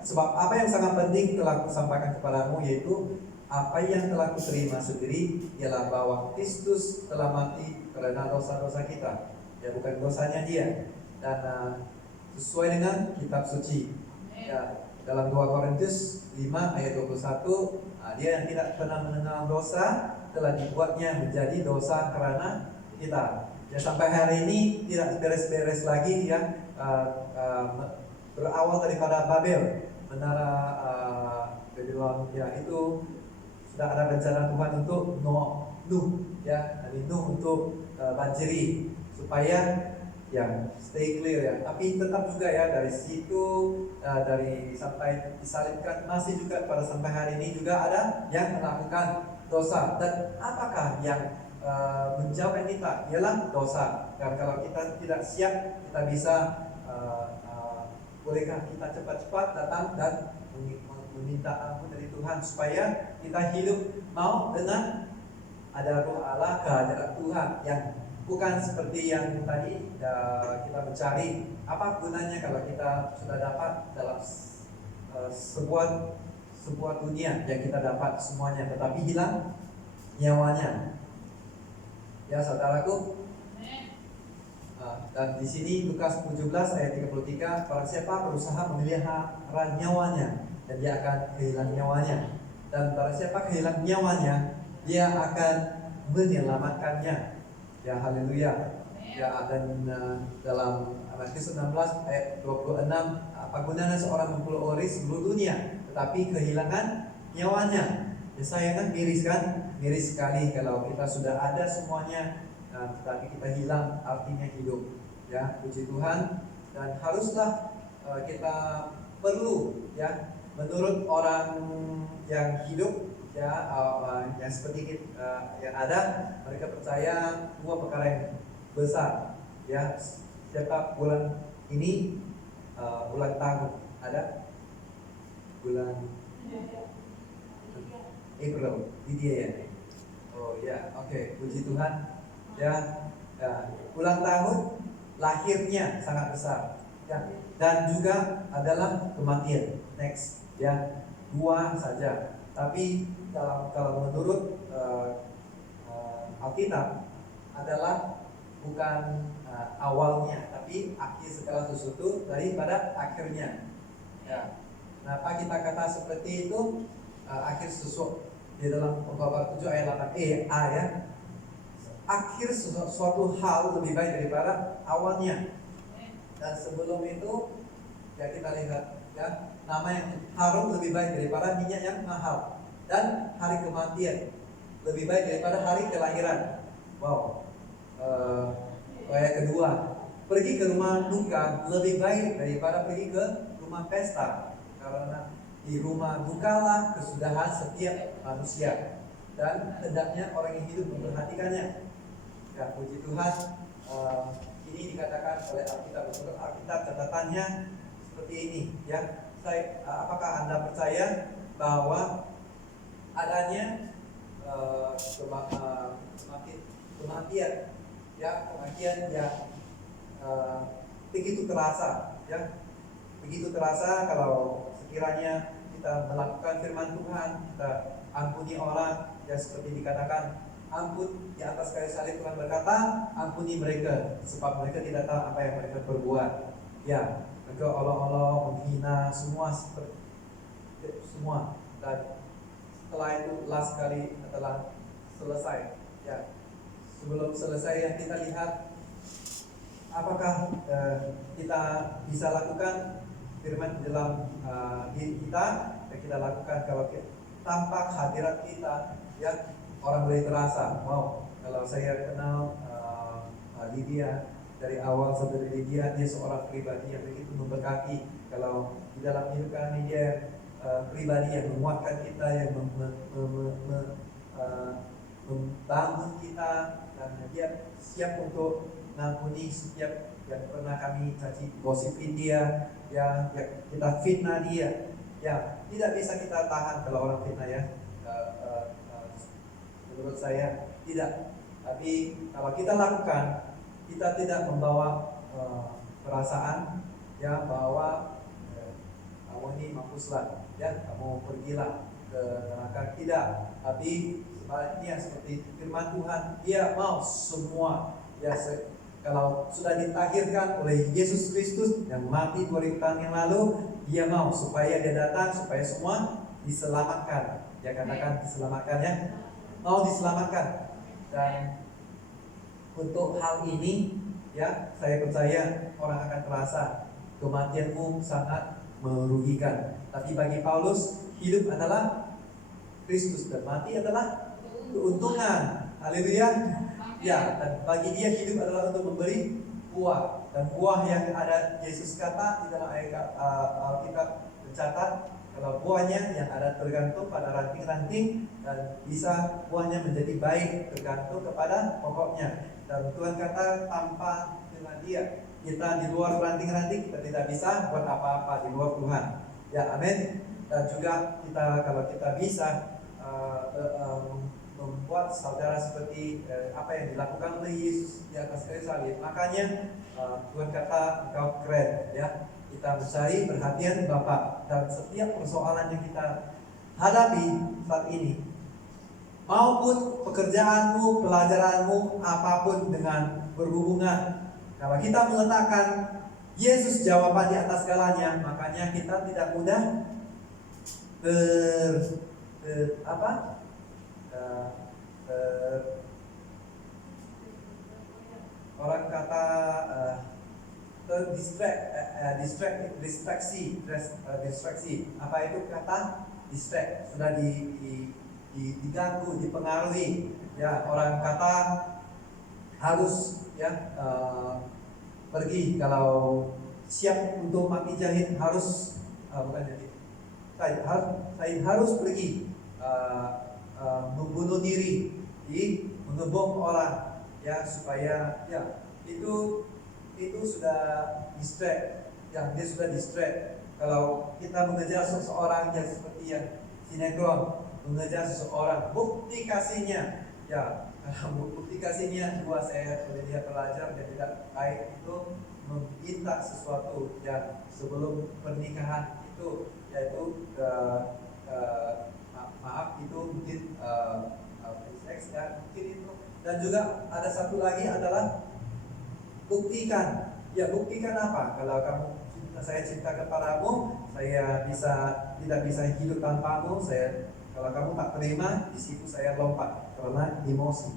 3, sebab apa yang sangat penting telah kusampaikan kepadamu, yaitu apa yang telah kuterima sendiri, ialah bahwa Kristus telah mati karena dosa-dosa kita, ya bukan dosanya dia, dan sesuai dengan kitab suci ya. Dalam 2 Korintus 5 ayat 21, dia yang tidak pernah mengenal dosa telah dibuatnya menjadi dosa karena kita. Ya sampai hari ini tidak beres-beres lagi ya. Berawal daripada Babel, menara Babylon ya, itu sudah ada rencana Tuhan untuk Nuh ya, dari Nuh untuk banjiri supaya ya stay clear ya. Tapi tetap juga ya dari situ dari sampai disalibkan masih juga pada sampai hari ini juga ada yang melakukan dosa. Dan apakah yang menjauhkan kita ialah dosa. Dan kalau kita tidak siap, kita bisa bolehkah kita cepat-cepat datang dan meminta ampun dari Tuhan supaya kita hidup mau dengan ada Roh Allah, kehadiran Tuhan yang bukan seperti yang tadi kita mencari. Apa gunanya kalau kita sudah dapat dalam sebuah dunia yang kita dapat semuanya tetapi hilang nyawanya. Ya saudaraku, dan di sini Lukas 17 ayat 33, barang siapa berusaha memelihara nyawanya dan dia akan kehilangan nyawanya, dan barang siapa kehilangan nyawanya dia akan menyelamatkannya. Ya haleluya. Ya, dan dalam Matius 16 ayat 26, apa gunanya seorang memperoleh seluruh dunia tetapi kehilangan nyawanya? Ya saya kan miris sekali kalau kita sudah ada semuanya tetapi kita hilang, artinya hidup. Ya, puji Tuhan. Dan haruslah kita perlu ya, menurut orang yang hidup ya, yang seperti yang ada, mereka percaya dua perkara yang besar ya. Setiap bulan ini bulan tahun ada bulan April, dia ya. Oh ya, oke, puji Tuhan. Ya, ulang tahun lahirnya sangat besar ya, dan juga adalah kematian. Next ya, dua saja. Tapi kalau menurut Alkitab adalah bukan awalnya, tapi akhir segala sesuatu daripada akhirnya. Ya, kenapa kita kata seperti itu? Akhir sesuatu di dalam Pengkhotbah 7 ayat 8a ya. Akhir suatu hal lebih baik daripada awalnya. Dan sebelum itu ya kita lihat ya, nama yang harum lebih baik daripada minyak yang mahal. Dan hari kematian lebih baik daripada hari kelahiran. Wow. Ayat kedua, pergi ke rumah duka lebih baik daripada pergi ke rumah pesta, karena di rumah dukalah kesudahan setiap manusia. dan hendaknya orang yang hidup memperhatikannya. Ya, puji Tuhan, ini dikatakan oleh Alkitab. Menurut Alkitab catatannya seperti ini, ya. Apakah Anda percaya bahwa adanya kematian, ya, kematian yang begitu terasa, ya, begitu terasa kalau sekiranya kita melakukan firman Tuhan, kita ampuni orang, ya, seperti dikatakan, ampun di atas kayu salib Tuhan berkata, ampuni mereka, sebab mereka tidak tahu apa yang mereka perbuat. Ya, mereka olok-olok, menghina, semua seperti semua. Dan setelah itu last kali adalah selesai. Ya, sebelum selesai yang kita lihat, apakah kita bisa lakukan firman di dalam diri kita yang kita lakukan kalau tanpa hadirat kita, ya, orang boleh terasa. Wow, kalau saya kenal Lydia dari awal sampai Lydia, dia seorang pribadi yang begitu memberkati. Kalau di dalam hidup kami dia pribadi yang menguatkan kita, yang membangun kita, dan dia siap untuk mengampuni setiap yang pernah kami caci gosipin dia, yang kita fitnah dia. Ya, tidak bisa kita tahan kalau orang fitnah, ya. Menurut saya tidak. Tapi kalau kita lakukan, kita tidak membawa perasaan, ya, bahwa kamu ini mampuslah, ya, kamu pergilah ke neraka, tidak. Tapi sebaliknya seperti firman Tuhan, dia mau semua, ya, kalau sudah ditahirkan oleh Yesus Kristus yang mati 2000 tahun yang lalu, dia mau supaya dia datang, supaya semua diselamatkan. Ya, katakan diselamatkan, ya, mau diselamatkan. Dan untuk hal ini, ya, saya percaya orang akan terasa kematianmu sangat merugikan. Tapi bagi Paulus, hidup adalah Kristus dan mati adalah keuntungan. Haleluya. Ya, dan bagi dia hidup adalah untuk memberi buah, dan buah yang ada Yesus kata di dalam ayat Alkitab mencatat kalau buahnya yang ada tergantung pada ranting-ranting, dan bisa buahnya menjadi baik tergantung kepada pokoknya. Dan Tuhan kata tanpa dengan dia kita di luar ranting-ranting, kita tidak bisa buat apa-apa di luar Tuhan. Ya, amin. Dan juga kita kalau kita bisa membuat saudara seperti apa yang dilakukan oleh Yesus di atas kayu salib. Makanya Tuhan kata engkau keren, ya. Kita mencari perhatian Bapa, dan setiap persoalan yang kita hadapi saat ini, maupun pekerjaanmu, pelajaranmu, apapun dengan berhubungan, kalau kita meletakkan Yesus jawaban di atas segalanya, makanya kita tidak mudah orang kata distraksi. Apa itu kata distract? Sudah diganggu, dipengaruhi. Ya, orang kata harus, ya, pergi kalau siap untuk mati jahit harus saya harus pergi membunuh diri, mengebom orang, ya, supaya, ya, itu sudah distract, ya, dia sudah distract. Kalau kita mengejar seseorang yang seperti yang sinetron, mengejar seseorang, bukti kasihnya, ya, bukti kasihnya dua, saya boleh lihat pelajar yang tidak baik itu meminta sesuatu yang sebelum pernikahan itu, yaitu maaf itu mungkin seks, dan mungkin itu. Dan juga ada satu lagi adalah buktikan. Ya, buktikan apa? Kalau saya cinta kepadamu, saya tidak bisa hidup tanpamu. Kalau kamu tak terima, di situ saya lompat karena emosi.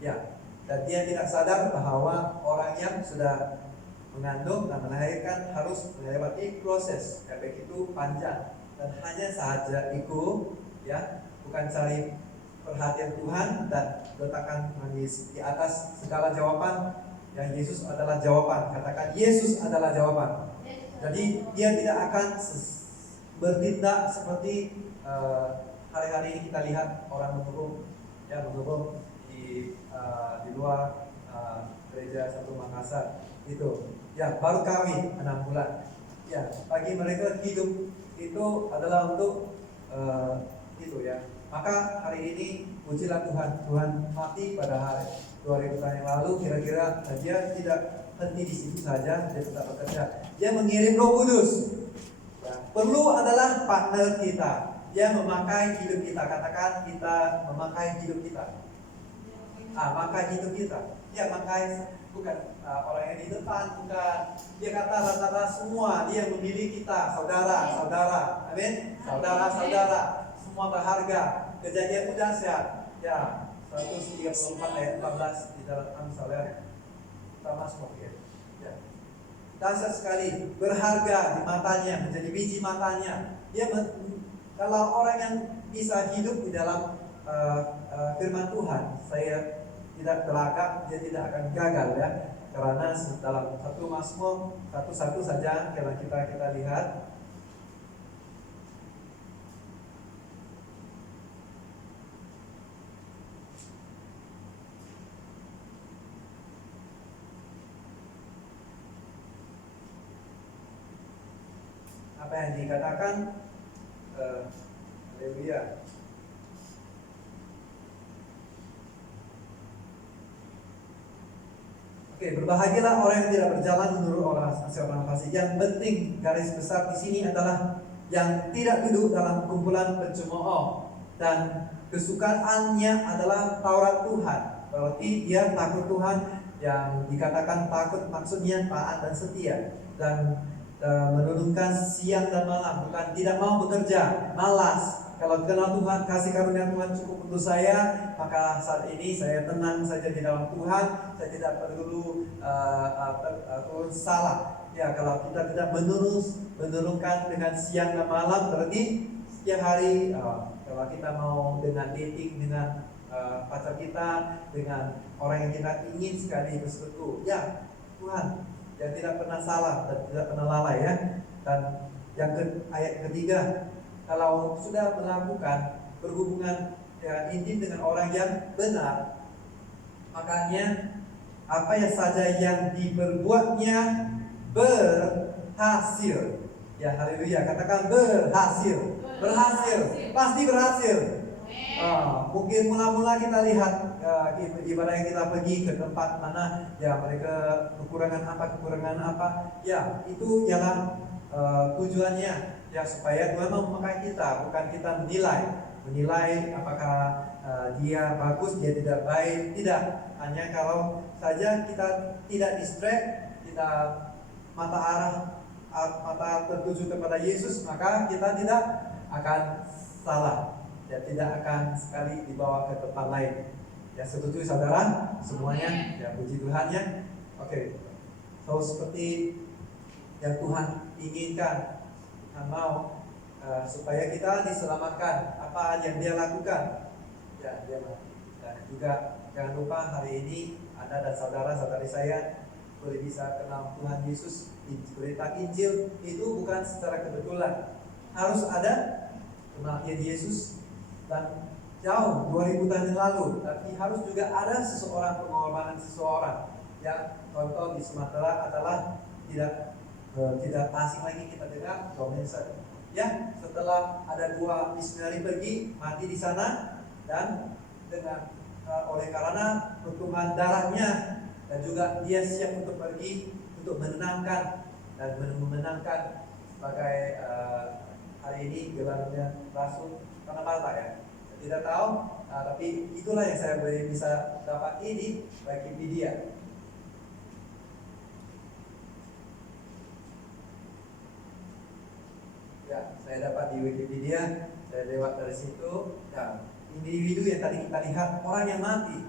Ya, dan dia tidak sadar bahwa orang yang sudah mengandung dan melahirkan harus melewati proses yang begitu panjang, dan hanya saja itu, ya, bukan cari perhatian Tuhan dan letakkan di atas segala jawaban. Yang Yesus adalah jawaban. Katakan Yesus adalah jawaban. Jadi dia tidak akan bertindak seperti hari-hari ini kita lihat orang menghukum ya menghubung di luar gereja satu Makassar itu, ya baru kawin 6 bulan. Ya, bagi mereka hidup itu adalah untuk itu ya. Maka hari ini pujilah Tuhan, Tuhan mati pada hari 2000 tahun yang lalu. Kira-kira dia tidak henti di situ saja, dia tetap bekerja. Dia mengirim Roh Kudus. Ya, perlu adalah partner kita. Dia memakai hidup kita. Katakan kita memakai hidup kita. Memakai hidup kita. Ya, memakai bukan orang yang di depan, bukan. Dia kata rata-rata semua dia memilih kita, saudara-saudara. Amin. Saudara-saudara, semua berharga. Kejadian dahsyat. Ya, 134 ayat 14 di dalam Amsal kita masuk ya. Dahsyat sekali, berharga di matanya, menjadi biji matanya. Kalau orang yang bisa hidup di dalam firman Tuhan, saya tidak teragak, dia tidak akan gagal ya. Karena dalam satu Mazmur satu saja kalau kita lihat. Apa yang dikatakan? Haleluya. Oke, berbahagialah orang yang tidak berjalan menurut orang fasik. Yang penting garis besar di sini adalah yang tidak duduk dalam kumpulan pencemooh dan kesukaannya adalah Taurat Tuhan. Berarti dia takut Tuhan, yang dikatakan takut maksudnya taat dan setia dan menurunkan siang dan malam, bukan tidak mau bekerja, malas. Kalau kenal Tuhan, kasih karunia Tuhan cukup untuk saya, maka saat ini saya tenang saja di dalam Tuhan. Saya tidak perlu salah. Ya, kalau kita tidak menurunkan dengan siang dan malam, berarti setiap hari kalau kita mau dengan dating dengan pacar kita, dengan orang yang kita ingin sekali bersekutu, ya Tuhan yang tidak pernah salah dan tidak pernah lalai ya. Dan yang ayat ketiga, kalau sudah melakukan berhubungan intim dengan orang yang benar, makanya apa yang saja yang diperbuatnya berhasil. Ya, haleluya, katakan berhasil. Pasti berhasil. Mungkin mula-mula kita lihat ibadah yang kita pergi ke tempat mana ya mereka kekurangan apa, ya itu ialah tujuannya. Ya, supaya Tuhan mau memakai kita, bukan kita menilai apakah dia bagus, dia tidak baik, tidak. Hanya kalau saja kita tidak distract, kita mata tertuju kepada Yesus, maka kita tidak akan salah, ya tidak akan sekali dibawa ke tempat lain. Ya, setuju saudara semuanya? Ya, puji Tuhan ya. Oke. So seperti yang Tuhan inginkan, mau supaya kita diselamatkan, apa yang dia lakukan, ya dia mati. Dan juga jangan lupa hari ini Anda dan saudara-saudari saya boleh bisa kenal Tuhan Yesus. Berita Injil itu bukan secara kebetulan, harus ada kematian Yesus dan jauh 2000 tahun yang lalu, tapi harus juga ada pengorbanan seseorang. Yang contoh di Sumatera adalah tidak asing lagi kita dengar Domenser. Ya, setelah ada 2 misioneri pergi mati di sana, dan dengan oleh karena pertumbuhan darahnya dan juga dia siap untuk pergi untuk menenangkan dan memenangkan sebagai hari ini gelarnya Rasul Panabata ya. Saya tidak tahu, tapi itulah yang saya bisa dapat di Wikipedia. Ya, saya dapat di Wikipedia, saya lewat dari situ. Ya, individu yang tadi kita lihat, orang yang mati.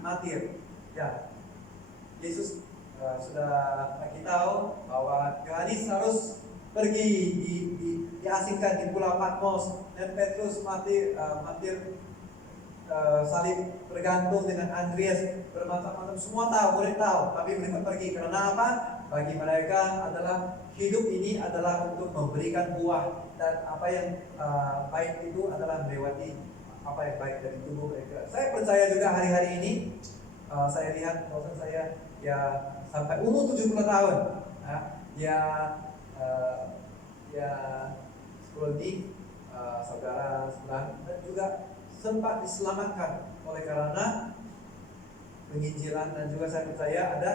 Ya, Yesus sudah bagi tahu bahwa Yohanes harus pergi diasingkan di Pulau Patmos, dan Petrus mati salib bergantung dengan Andreas, bermacam-macam, semua murid tahu, tapi mereka pergi karena apa? Bagi mereka adalah hidup ini adalah untuk memberikan buah, dan apa yang baik itu adalah melewati apa yang baik dari tubuh mereka. Saya percaya juga hari-hari ini saya lihat dosen saya ya sampai umur 70 tahun ya, ya psikologi saudara sebelah dan juga sempat diselamatkan oleh karena penginjilan, dan juga saya percaya ada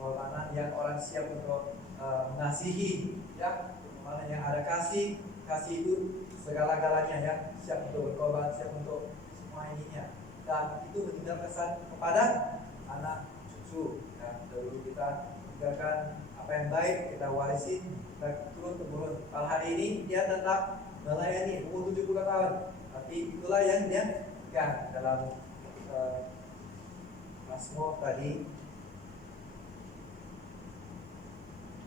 orang yang orang siap untuk mengasihi ya, mana yang ada kasih itu segala-galanya ya, siap untuk berkorban, siap untuk semua ininya, dan itu meninggalkan kesan kepada anak cucu ya. Dulu kita tinggalkan apa yang baik, kita warisi turun temurun. Kalau hari ini dia tetap melayani umur 70 tahun, tapi itulah yang dia pegang dalam Mazmur tadi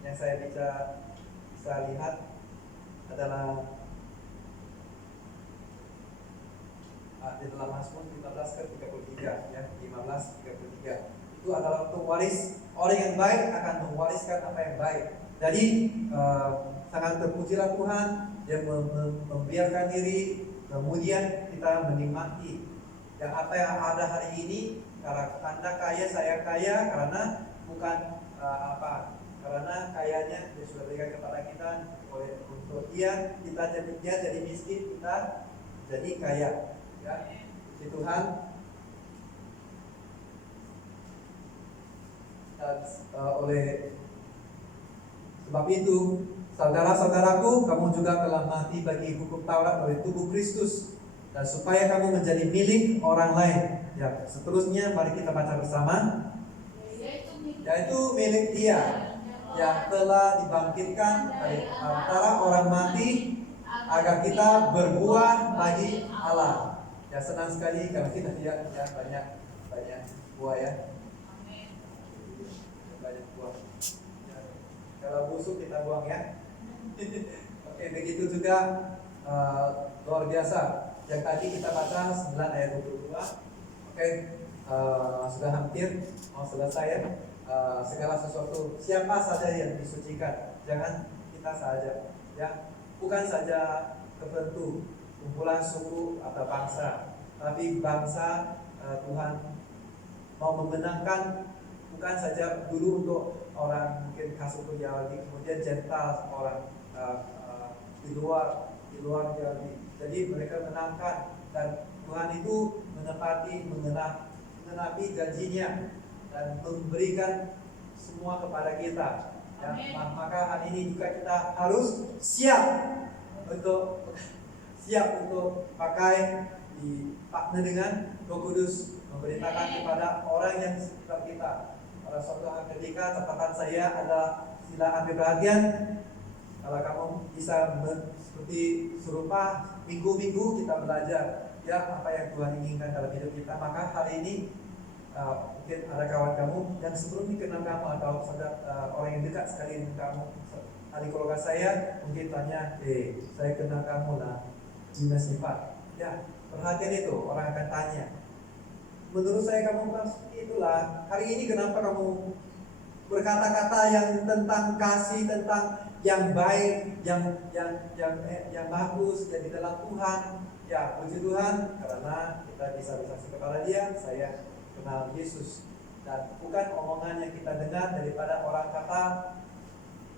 yang saya bisa lihat adalah di dalam Mazmur 15 ke 33 ya, 15:33. Itu adalah untuk waris, orang yang baik akan mewariskan apa yang baik. Jadi sangat terpujilah Tuhan yang membiarkan diri, kemudian kita menikmati yang apa yang ada hari ini. Karena Anda kaya, saya kaya karena bukan karena kayanya dia sudah berikan kepada kita oleh untuk dia jadi miskin, kita jadi kaya ya. Puji Tuhan. Dan oleh sebab itu, saudara-saudaraku, kamu juga telah mati bagi hukum Taurat oleh tubuh Kristus, dan supaya kamu menjadi milik orang lain. Ya, seterusnya mari kita baca bersama. Yaitu milik Dia yang telah dibangkitkan dari antara orang mati, agar kita berbuah bagi Allah. Ya, senang sekali kalau kita lihat ya banyak buah ya. Banyak buah. Ya, kalau busuk kita buang ya. Oke, begitu juga luar biasa. Yang tadi kita baca 9 ayat 22. Oke, sudah hampir mau selesai ya. Segala sesuatu, siapa saja yang disucikan, jangan kita saja ya, bukan saja tertentu kumpulan suku atau bangsa, tapi bangsa Tuhan mau memenangkan bukan saja dulu untuk orang mungkin kasuku Yahudi, kemudian jental orang di luar Yahudi. Jadi mereka menangkan, dan Tuhan itu menenapi janjinya dan memberikan semua kepada kita ya. Maka hari ini juga kita harus siap untuk pakai di partner dengan Roh Kudus, memberitakan kepada orang yang sekitar kita. Pada suatu ketika catatan saya adalah, sila ambil perhatian. Kalau kamu bisa seperti serupa minggu-minggu kita belajar ya apa yang Tuhan inginkan dalam hidup kita, maka hari ini mungkin ada kawan kamu yang sebelum dikenal kamu atau orang yang dekat sekali dengan kamu, adik keluarga saya mungkin tanya, saya kenal kamu lah, gimana sifat? Ya, perhatian itu orang akan tanya. Menurut saya kamu bilang seperti itulah. Hari ini kenapa kamu berkata-kata yang tentang kasih, tentang yang baik, yang bagus, yang di dalam Tuhan? Ya, puji Tuhan karena kita bisa bersaksi kepada Dia. Saya kenal Yesus, dan bukan omongan yang kita dengar daripada orang kata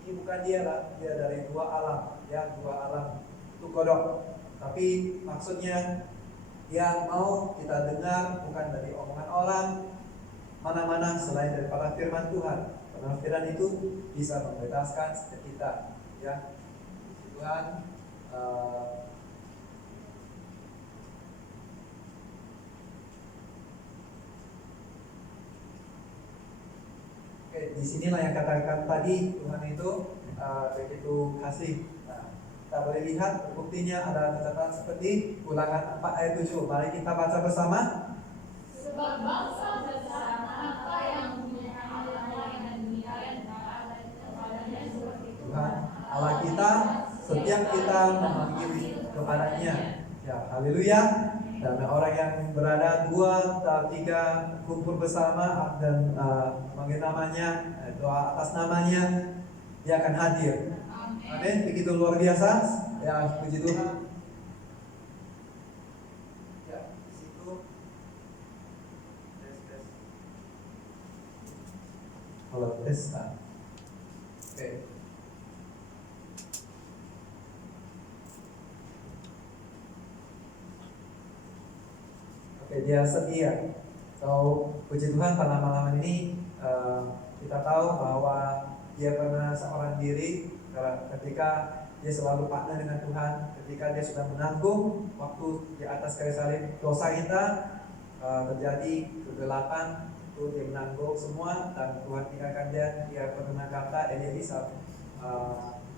ini bukan dia lah, dia dari dua alam ya, dua alam itu kodok, tapi maksudnya yang mau kita dengar bukan dari omongan orang mana-mana selain daripada firman Tuhan, karena firman itu bisa membebaskan setiap kita ya. Tuhan disinilah yang katakan tadi, Tuhan itu begitu kasih. Nah, kita boleh lihat buktinya ada catatan seperti Ulangan 4 ayat 7. Mari kita baca bersama. Sebab bangsa besar apa yang punya Allah dan dunia yang ada kepadanya seperti Tuhan Allah kita setiap kita memanggil kepadanya. Ya, haleluya. Dan orang yang berada 2 atau 3 kumpul bersama dan manggil namanya, doa atas namanya, dia akan hadir. Amin. Begitu luar biasa. Ya, puji Tuhan. Ya. Protestan. Oke. Oke, dia setia. So, puji Tuhan pada malam ini kita tahu bahwa dia pernah seorang diri ketika dia selalu partner dengan Tuhan, ketika dia sudah menanggung waktu di atas kayu salib dosa kita, terjadi kegelapan, itu dia menanggung semua dan Tuhan tinggalkan dia pernah kata dia bisa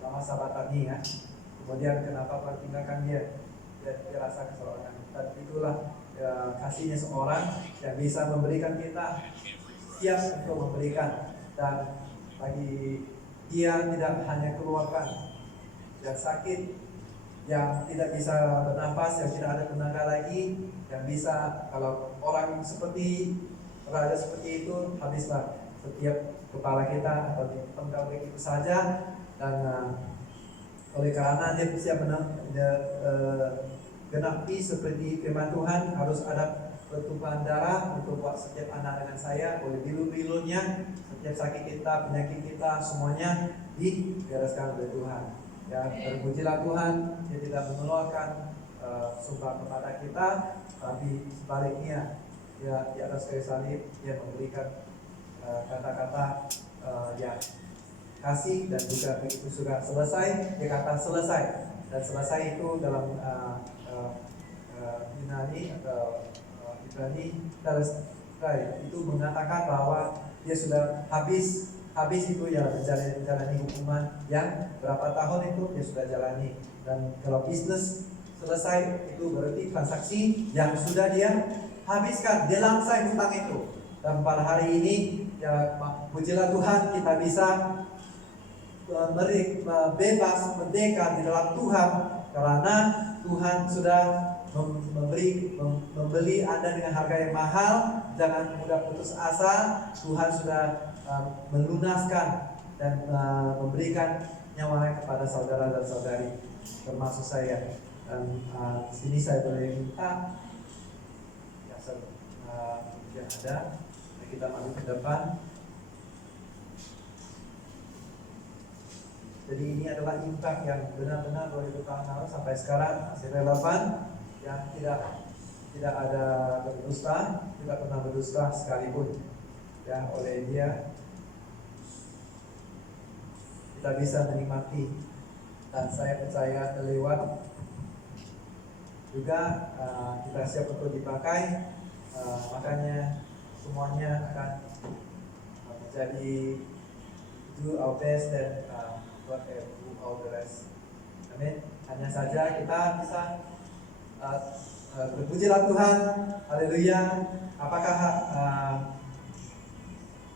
lama sahabat tadi ya. Kemudian kenapa Tuhan tinggalkan dia rasa keseorangan. Dan itulah kasihnya seorang yang bisa memberikan kita, siap untuk memberikan. Dan bagi dia tidak hanya keluarkan yang sakit, yang tidak bisa bernafas, yang tidak ada tenaga lagi, yang bisa, kalau orang seperti berada seperti itu, habislah setiap kepala kita atau di penggal begitu saja. Dan oleh karena dia siap genapi seperti firman Tuhan, harus ada pertumpahan darah untuk buat setiap anak dengan saya, oleh bilu-bilunya setiap sakit kita, penyakit kita, semuanya dibereskan oleh Tuhan. Ya, terpujilah Tuhan, dia tidak mengeluarkan sumpah kepada kita, tapi sebaliknya dia di atas kayu salib dia memberikan kata-kata yang kasih, dan juga begitu sudah selesai dia kata selesai, dan selesai itu dalam Yunani atau Ibrani itu mengatakan bahwa dia sudah habis itu ya, menjalani hukuman yang berapa tahun itu dia sudah jalani. Dan kalau bisnis selesai itu berarti transaksi yang sudah dia habiskan, dia langsai hutang itu. Dan pada hari ini ya, pujilah Tuhan, kita bisa bebas merdeka di dalam Tuhan, karena Tuhan sudah membeli Anda dengan harga yang mahal. Jangan mudah putus asa. Tuhan sudah melunaskan dan memberikan nyawanya kepada saudara dan saudari, termasuk saya. Dan sini saya boleh minta yang ada, kita maju ke depan. Jadi ini adalah impact yang benar-benar 2000 tahun lalu sampai sekarang masih relevan, yang tidak ada berdusta, tidak pernah berdusta sekalipun. Ya, oleh dia kita bisa menikmati, dan saya percaya terlewat juga kita siap untuk dipakai. Makanya semuanya akan menjadi do our best dan do all the rest. Amin. Hanya saja kita bisa berpujilah Tuhan, haleluya. Apakah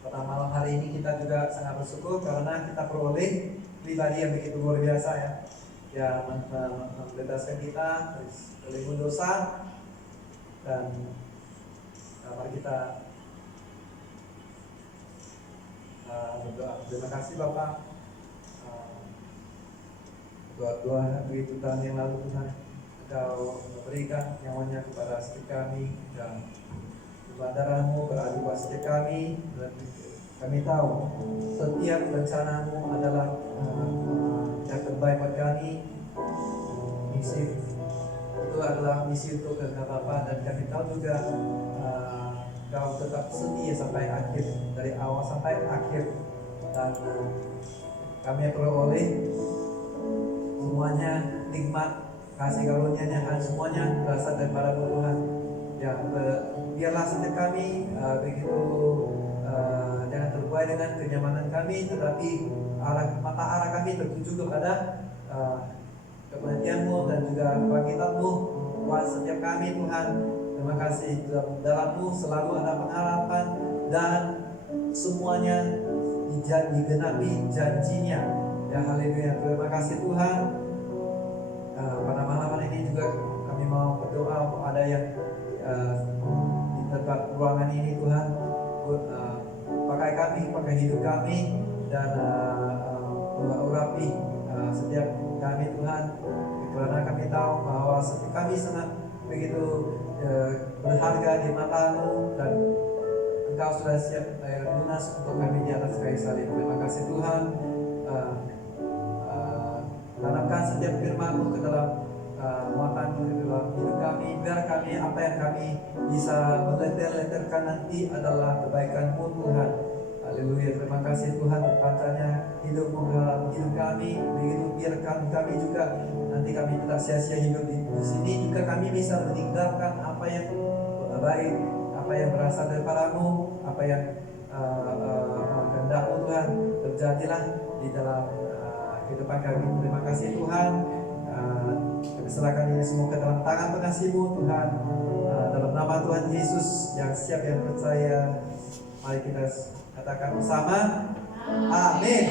pada malam hari ini kita juga sangat bersyukur karena kita peroleh pribadi yang begitu luar biasa ya, yang membebaskan kita dari dosa. Dan mari kita berdoa. Terima kasih Bapak, doa-doa 2000 tahun yang lalu Tuhan, Engkau memberikan nyawanya kepada setiap kami, dan darah-Mu beradu buat setiap kami. Dan kami tahu setiap rencana-Mu adalah yang terbaik buat kami. Misi itu adalah misi untuk kehendak Bapa, dan kami tahu juga Kau tetap setia sampai akhir, dari awal sampai akhir. Dan kami peroleh semuanya nikmat kasih karunia-Nya, semuanya berasal daripada Tuhan. Ya, biarlah setiap kami begitu jangan terbuai dengan kenyamanan kami, tetapi mata arah kami tertuju kepada kematian-Mu dan juga kebangkitan-Mu buat setiap kami Tuhan. Terima kasih, dalam-Mu selalu ada pengharapan, dan semuanya digenapi janjinya. Ya, haleluya. Terima kasih Tuhan. Pada malam ini juga kami mau berdoa untuk ada yang di tempat ruangan ini Tuhan, pakai kami, pakai hidup kami, dan urapi setiap kami Tuhan, karena kami tahu bahwa setiap kami sangat begitu berharga di mata-Mu, dan Engkau sudah siap bayar lunas untuk kami di atas kayu salib. Terima kasih Tuhan. Tanamkan setiap firman-Mu ke dalam muatan ke dalam hidup kami, biar kami apa yang kami bisa meleter-leterkan nanti adalah kebaikan-Mu Tuhan. Haleluya, terima kasih Tuhan terpancarnya hidup-Mu dalam hidup kami. Begitu biarkan kami juga nanti kami tidak sia-sia hidup di sini, juga kami bisa meninggalkan apa yang baik, apa yang berasal daripadamu, apa yang kehendak-Mu Tuhan, terjadilah di dalam kehidupan kami. Terima kasih Tuhan. Kami serahkan ini semua ke dalam tangan pengasih-Mu Tuhan. Dalam nama Tuhan Yesus yang siap yang percaya, mari kita katakan bersama, amin.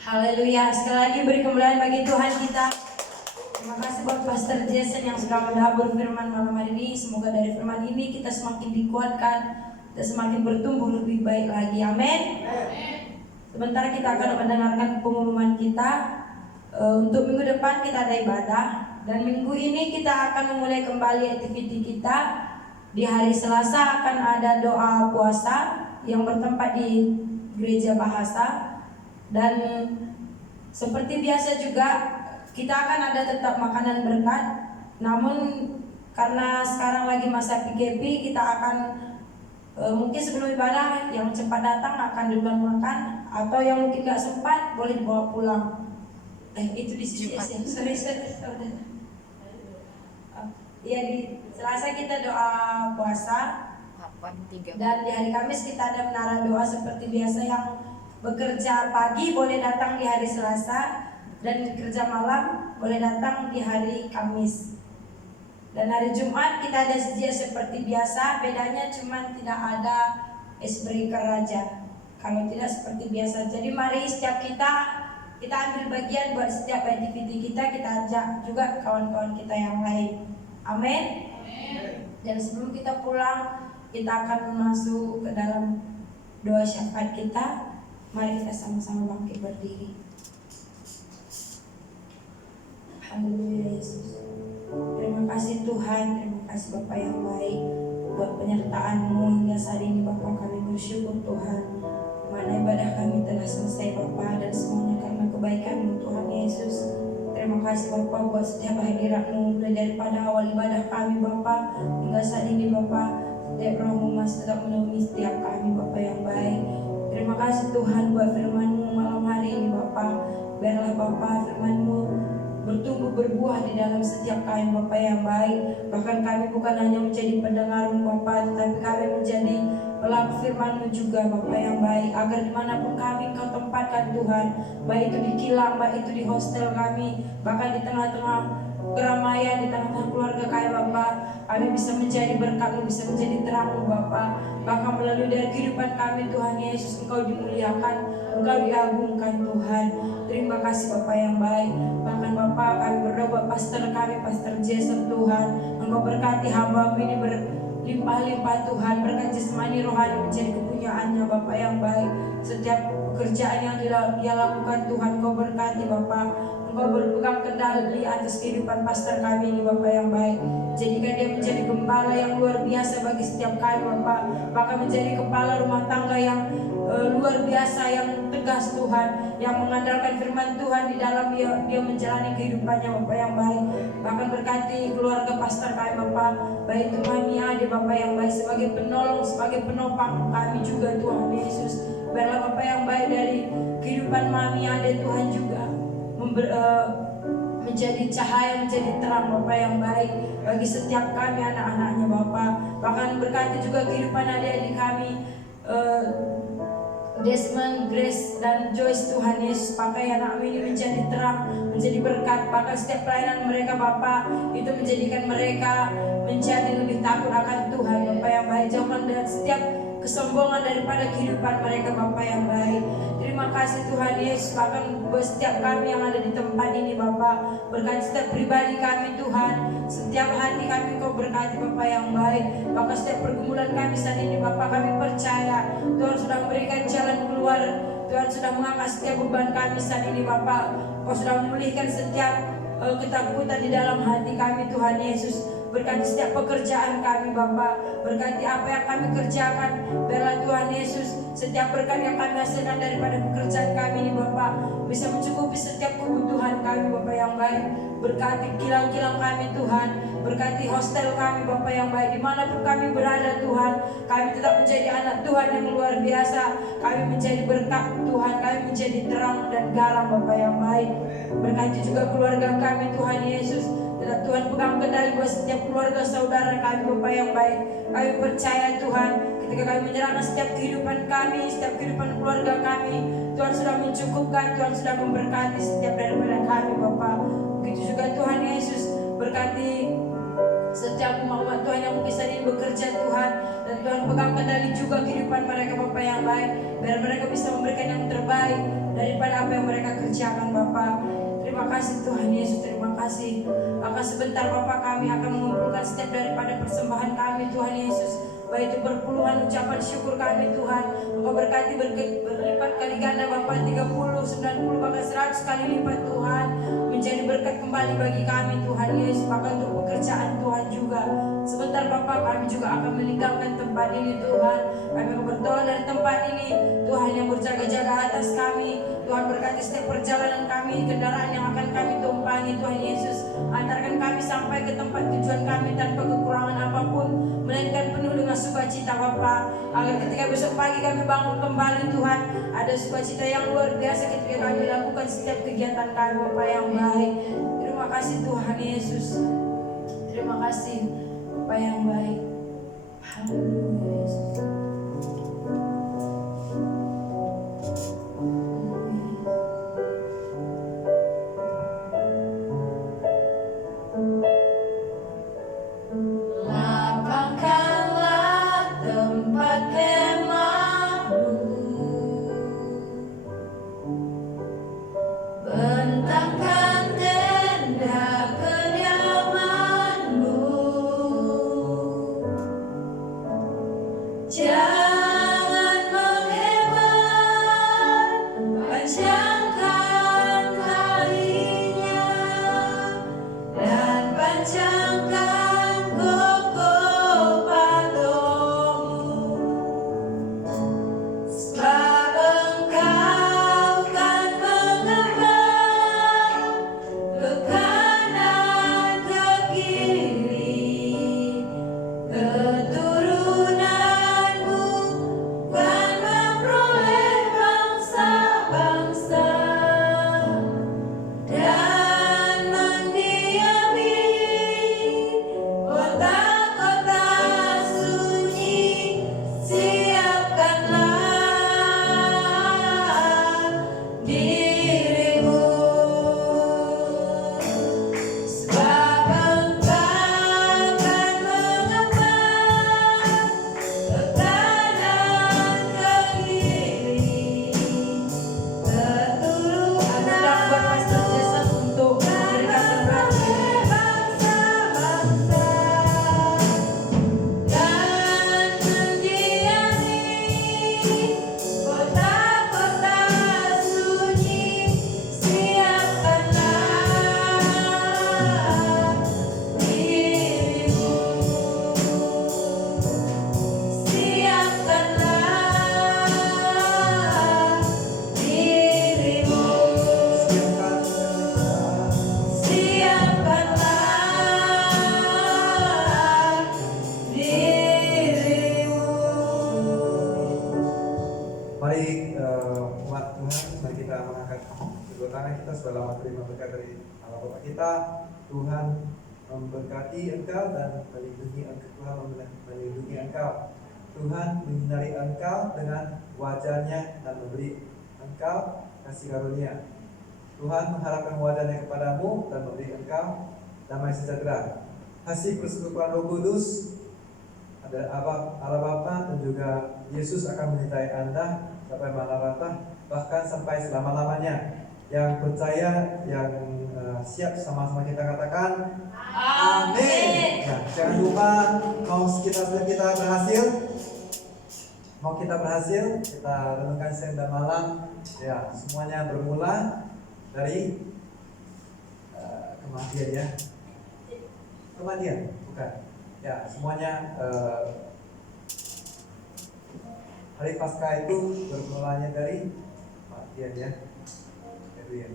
Haleluya. Sekali lagi beri kemuliaan bagi Tuhan kita. Terima kasih buat Pastor Jason yang sudah mendabur firman malam hari ini. Semoga dari firman ini kita semakin dikuatkan dan semakin bertumbuh lebih baik lagi. Amin. Sebentar kita akan mendengarkan pengumuman kita. Untuk minggu depan kita ada ibadah, dan minggu ini kita akan memulai kembali aktiviti kita. Di hari Selasa akan ada doa puasa yang bertempat di gereja bahasa, dan seperti biasa juga kita akan ada tetap makanan berkat. Namun karena sekarang lagi masa PKP, kita akan mungkin sebelum ibadah yang cepat datang akan duluan makan, atau yang mungkin gak sempat boleh dibawa pulang. Itu di sisi ya. Sorry. Iya, di Selasa kita doa puasa, dan di hari Kamis kita ada menara doa seperti biasa. Yang bekerja pagi boleh datang di hari Selasa, dan kerja malam boleh datang di hari Kamis. Dan hari Jumat kita ada sedia seperti biasa, bedanya cuma tidak ada icebreaker aja. Kalau tidak seperti biasa. Jadi mari setiap kita ambil bagian buat setiap aktiviti kita ajak juga kawan-kawan kita yang lain. Amin. Dan sebelum kita pulang, kita akan masuk ke dalam doa syafaat kita. Mari kita sama-sama bangkit berdiri. Haleluya Yesus. Terima kasih Tuhan, terima kasih Bapa yang baik buat penyertaan-Mu hingga saat ini Bapa. Kami bersyukur Tuhan, mana ibadah kami telah selesai Bapa, dan semuanya karena kebaikan-Mu Tuhan Yesus. Terima kasih Bapa buat setiap hadirat-Mu, mulai daripada awal ibadah kami Bapa hingga saat ini Bapa. Setiap roh-Mu masih tetap menemui setiap kami Bapa yang baik. Terima kasih Tuhan buat firman-Mu malam hari ini Bapa. Biarlah Bapa firman-Mu bertumbuh berbuah di dalam setiap kami Bapa yang baik. Bahkan kami bukan hanya menjadi pendengar Bapa, tetapi kami menjadi pelaku firman-Mu juga Bapa yang baik. Agar dimanapun kami Engkau tempatkan Tuhan, baik itu di kilang, baik itu di hostel kami, bahkan di tengah-tengah keramaian, di tengah-tengah keluarga kami Bapa, kami bisa menjadi berkat-Mu, bisa menjadi terang-Mu Bapa. Bahkan melalui dari kehidupan kami Tuhan Yesus, Engkau dimuliakan, Engkau diagungkan Tuhan. Terima kasih Bapa yang baik. Bahkan Bapa, kami berdoa pastor kami, Pastor Jason Tuhan, Engkau berkati hamba-Mu ini berlimpah-limpah Tuhan, berkat jasmani rohani menjadi kepunyaannya Bapa yang baik. Setiap pekerjaan yang dia lakukan Tuhan, Engkau berkati Bapa. Engkau berpegang kendali atas kehidupan pastor kami ini Bapa yang baik. Jadikan dia menjadi gembala yang luar biasa bagi setiap kami Bapa. Bahkan menjadi kepala rumah tangga yang luar biasa, yang tegas Tuhan, yang mengandalkan firman Tuhan di dalam dia menjalani kehidupannya Bapa yang baik. Bahkan berkati keluarga pastor kami Bapa, baik itu Mami Ade Bapa yang baik, sebagai penolong, sebagai penopang kami juga Tuhan Yesus. Biarlah Bapa yang baik dari kehidupan Mami Ade Tuhan juga menjadi cahaya, menjadi terang Bapa yang baik bagi setiap kami anak-anaknya Bapa. Bahkan berkati juga kehidupan adik-adik kami, Desmond, Grace, dan Joyce Tuhan Yesus. Pakai anak ini menjadi terang, menjadi berkat. Bahkan setiap pelayanan mereka Bapa, itu menjadikan mereka menjadi lebih takut akan Tuhan Bapa yang baik. Jauhkan dari setiap kesombongan daripada kehidupan mereka Bapa yang baik. Terima kasih Tuhan Yesus. Bahkan buat setiap kami yang ada di tempat ini Bapa, berkati setiap pribadi kami Tuhan, setiap hati kami Kau berkati Bapa yang baik. Bahkan setiap pergumulan kami saat ini Bapa, kami percaya Tuhan sudah memberikan jalan keluar Tuhan sudah mengangkat setiap beban kami saat ini Bapa. Kau sudah memulihkan setiap ketakutan di dalam hati kami Tuhan Yesus. Berkati setiap pekerjaan kami Bapa, berkati apa yang kami kerjakan. Biarlah Tuhan Yesus setiap berkat yang kami hasilkan daripada pekerjaan kami ini Bapa bisa mencukupi setiap kebutuhan kami Bapa yang baik. Berkati kilang-kilang kami Tuhan, berkati hostel kami Bapa yang baik. Dimanapun kami berada Tuhan, kami tetap menjadi anak Tuhan yang luar biasa. Kami menjadi berkat Tuhan, kami menjadi terang dan garam Bapa yang baik. Berkati juga keluarga kami Tuhan Yesus. Tetap Tuhan pegang kendali buat setiap keluarga saudara kami Bapa yang baik. Kami percaya Tuhan, ketika kami menyerahkan setiap kehidupan kami, setiap kehidupan keluarga kami, Tuhan sudah mencukupkan, Tuhan sudah memberkati setiap daripada kami Bapa. Begitu juga Tuhan Yesus, berkati setiap umat Tuhan yang mungkin saat ini bekerja Tuhan, dan Tuhan pegang kendali juga kehidupan mereka Bapa yang baik, biar mereka bisa memberikan yang terbaik daripada apa yang mereka kerjakan Bapa. Terima kasih Tuhan Yesus, terima kasih. Akan sebentar Bapa kami akan mengumpulkan setiap daripada persembahan kami Tuhan Yesus. Baik itu berpuluhan ucapan syukur kami Tuhan. Engkau berkati berlipat kali ganda Bapa, 30, 90 bahkan 100 kali lipat Tuhan. Menjadi berkat kembali bagi kami Tuhan Yesus. Bahkan untuk pekerjaan Tuhan juga. Sebentar Bapa kami juga akan meninggalkan tempat ini Tuhan. Kami akan berdoa dari tempat ini. Tuhan yang berjaga-jaga atas kami. Tuhan berkati setiap perjalanan kami, kendaraan yang akan kami tumpangi Tuhan Yesus. Antarkan kami sampai ke tempat tujuan kami tanpa kekurangan apapun, melainkan penuh dengan sukacita Bapa. Agar ketika besok pagi kami bangun kembali Tuhan, ada sukacita yang luar biasa ketika kami lakukan setiap kegiatan kami Bapa yang baik. Terima kasih Tuhan Yesus. Terima kasih Bapa yang baik. Haleluya Yesus. Lapangkanlah tempat kemahmu, bentangkan tenda kediamanmu. Jangan menghemat, panjangkan talinya dan panjangkan kokoh patungmu. Sebab engkau kan mengembang ke kanan ke kiri, keturunanmu kan memperoleh bangsa-bangsa dan mendiami kota-kota sunyi. Siapkanlah dirimu, sebab engkau akan mengembang ke kanan ke kiri, Undang buat Pastor Jason untuk memberikan berkat. bangsa-bangsa dan mendiami kota-kota sunyi. Siapkanlah dirimu, siapkanlah dirimu, siapkanlah dirimu. Mari umat Tuhan, mari kita mengangkat kedua tangan kita sebelah terima berkat dari Allah Bapa kita. Tuhan memberkati engkau dan melindungi engkau. Tuhan melindungi engkau. Tuhan menyinari engkau dengan wajahnya dan memberi engkau kasih karunia. Tuhan mengharapkan wajahnya kepadamu dan memberi engkau damai sejahtera. Kasih persekutuan Roh Kudus ada Allah Bapa dan juga Yesus akan menyertai Anda sampai maranatha, bahkan sampai selama-lamanya. Yang percaya, yang siap, sama-sama kita katakan amin. Nah, jangan lupa mau kita berhasil, mau kita kita berhasil, kita renungkan siang dan malam. Ya, semuanya bermula dari kematian ya. Kematian, bukan. Ya, semuanya hari Paskah itu bermulanya dari kematian ya. Itu ya.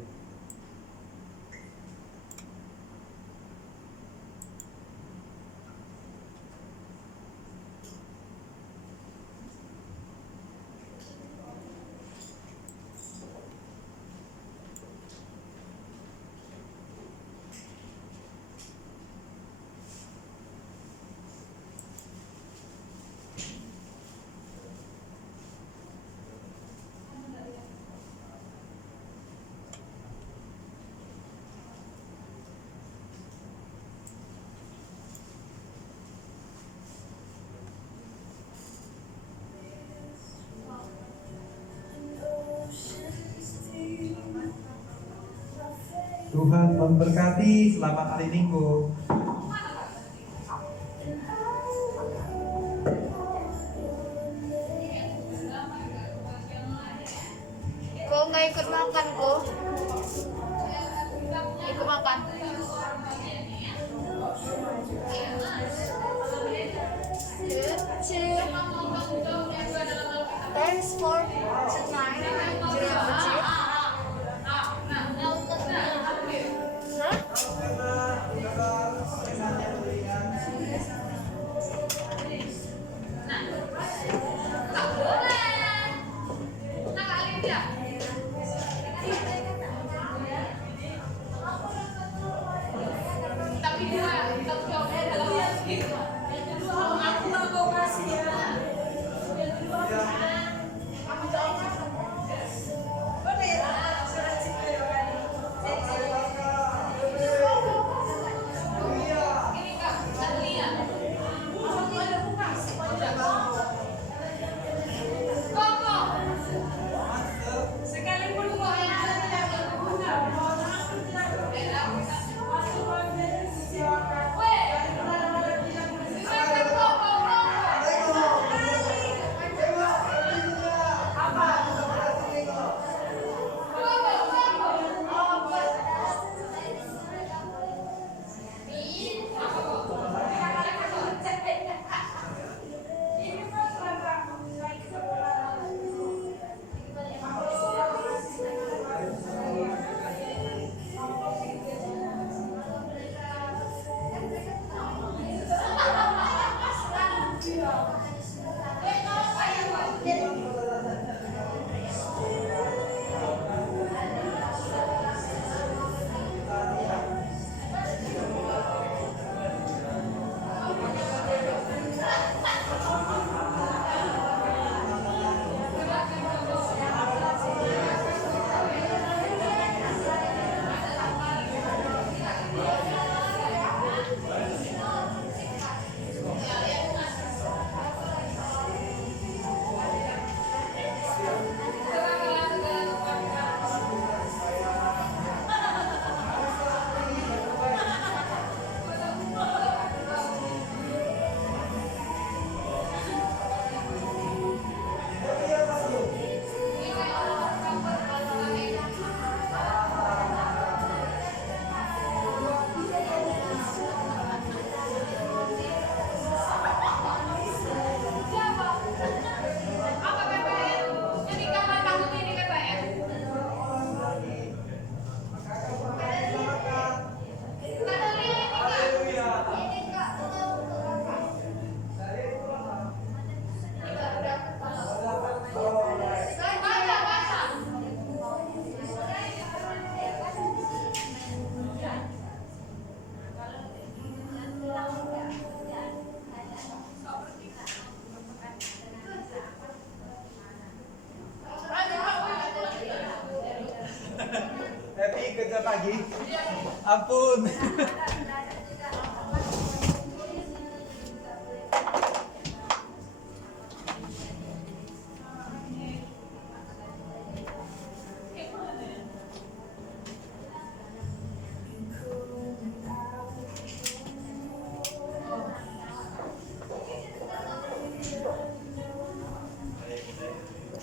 Tuhan memberkati. Selamat hari Minggu. Kok nggak ikut makan kok? Ikut makan. Thanks for tonight. Happy kerja pagi. Ampun.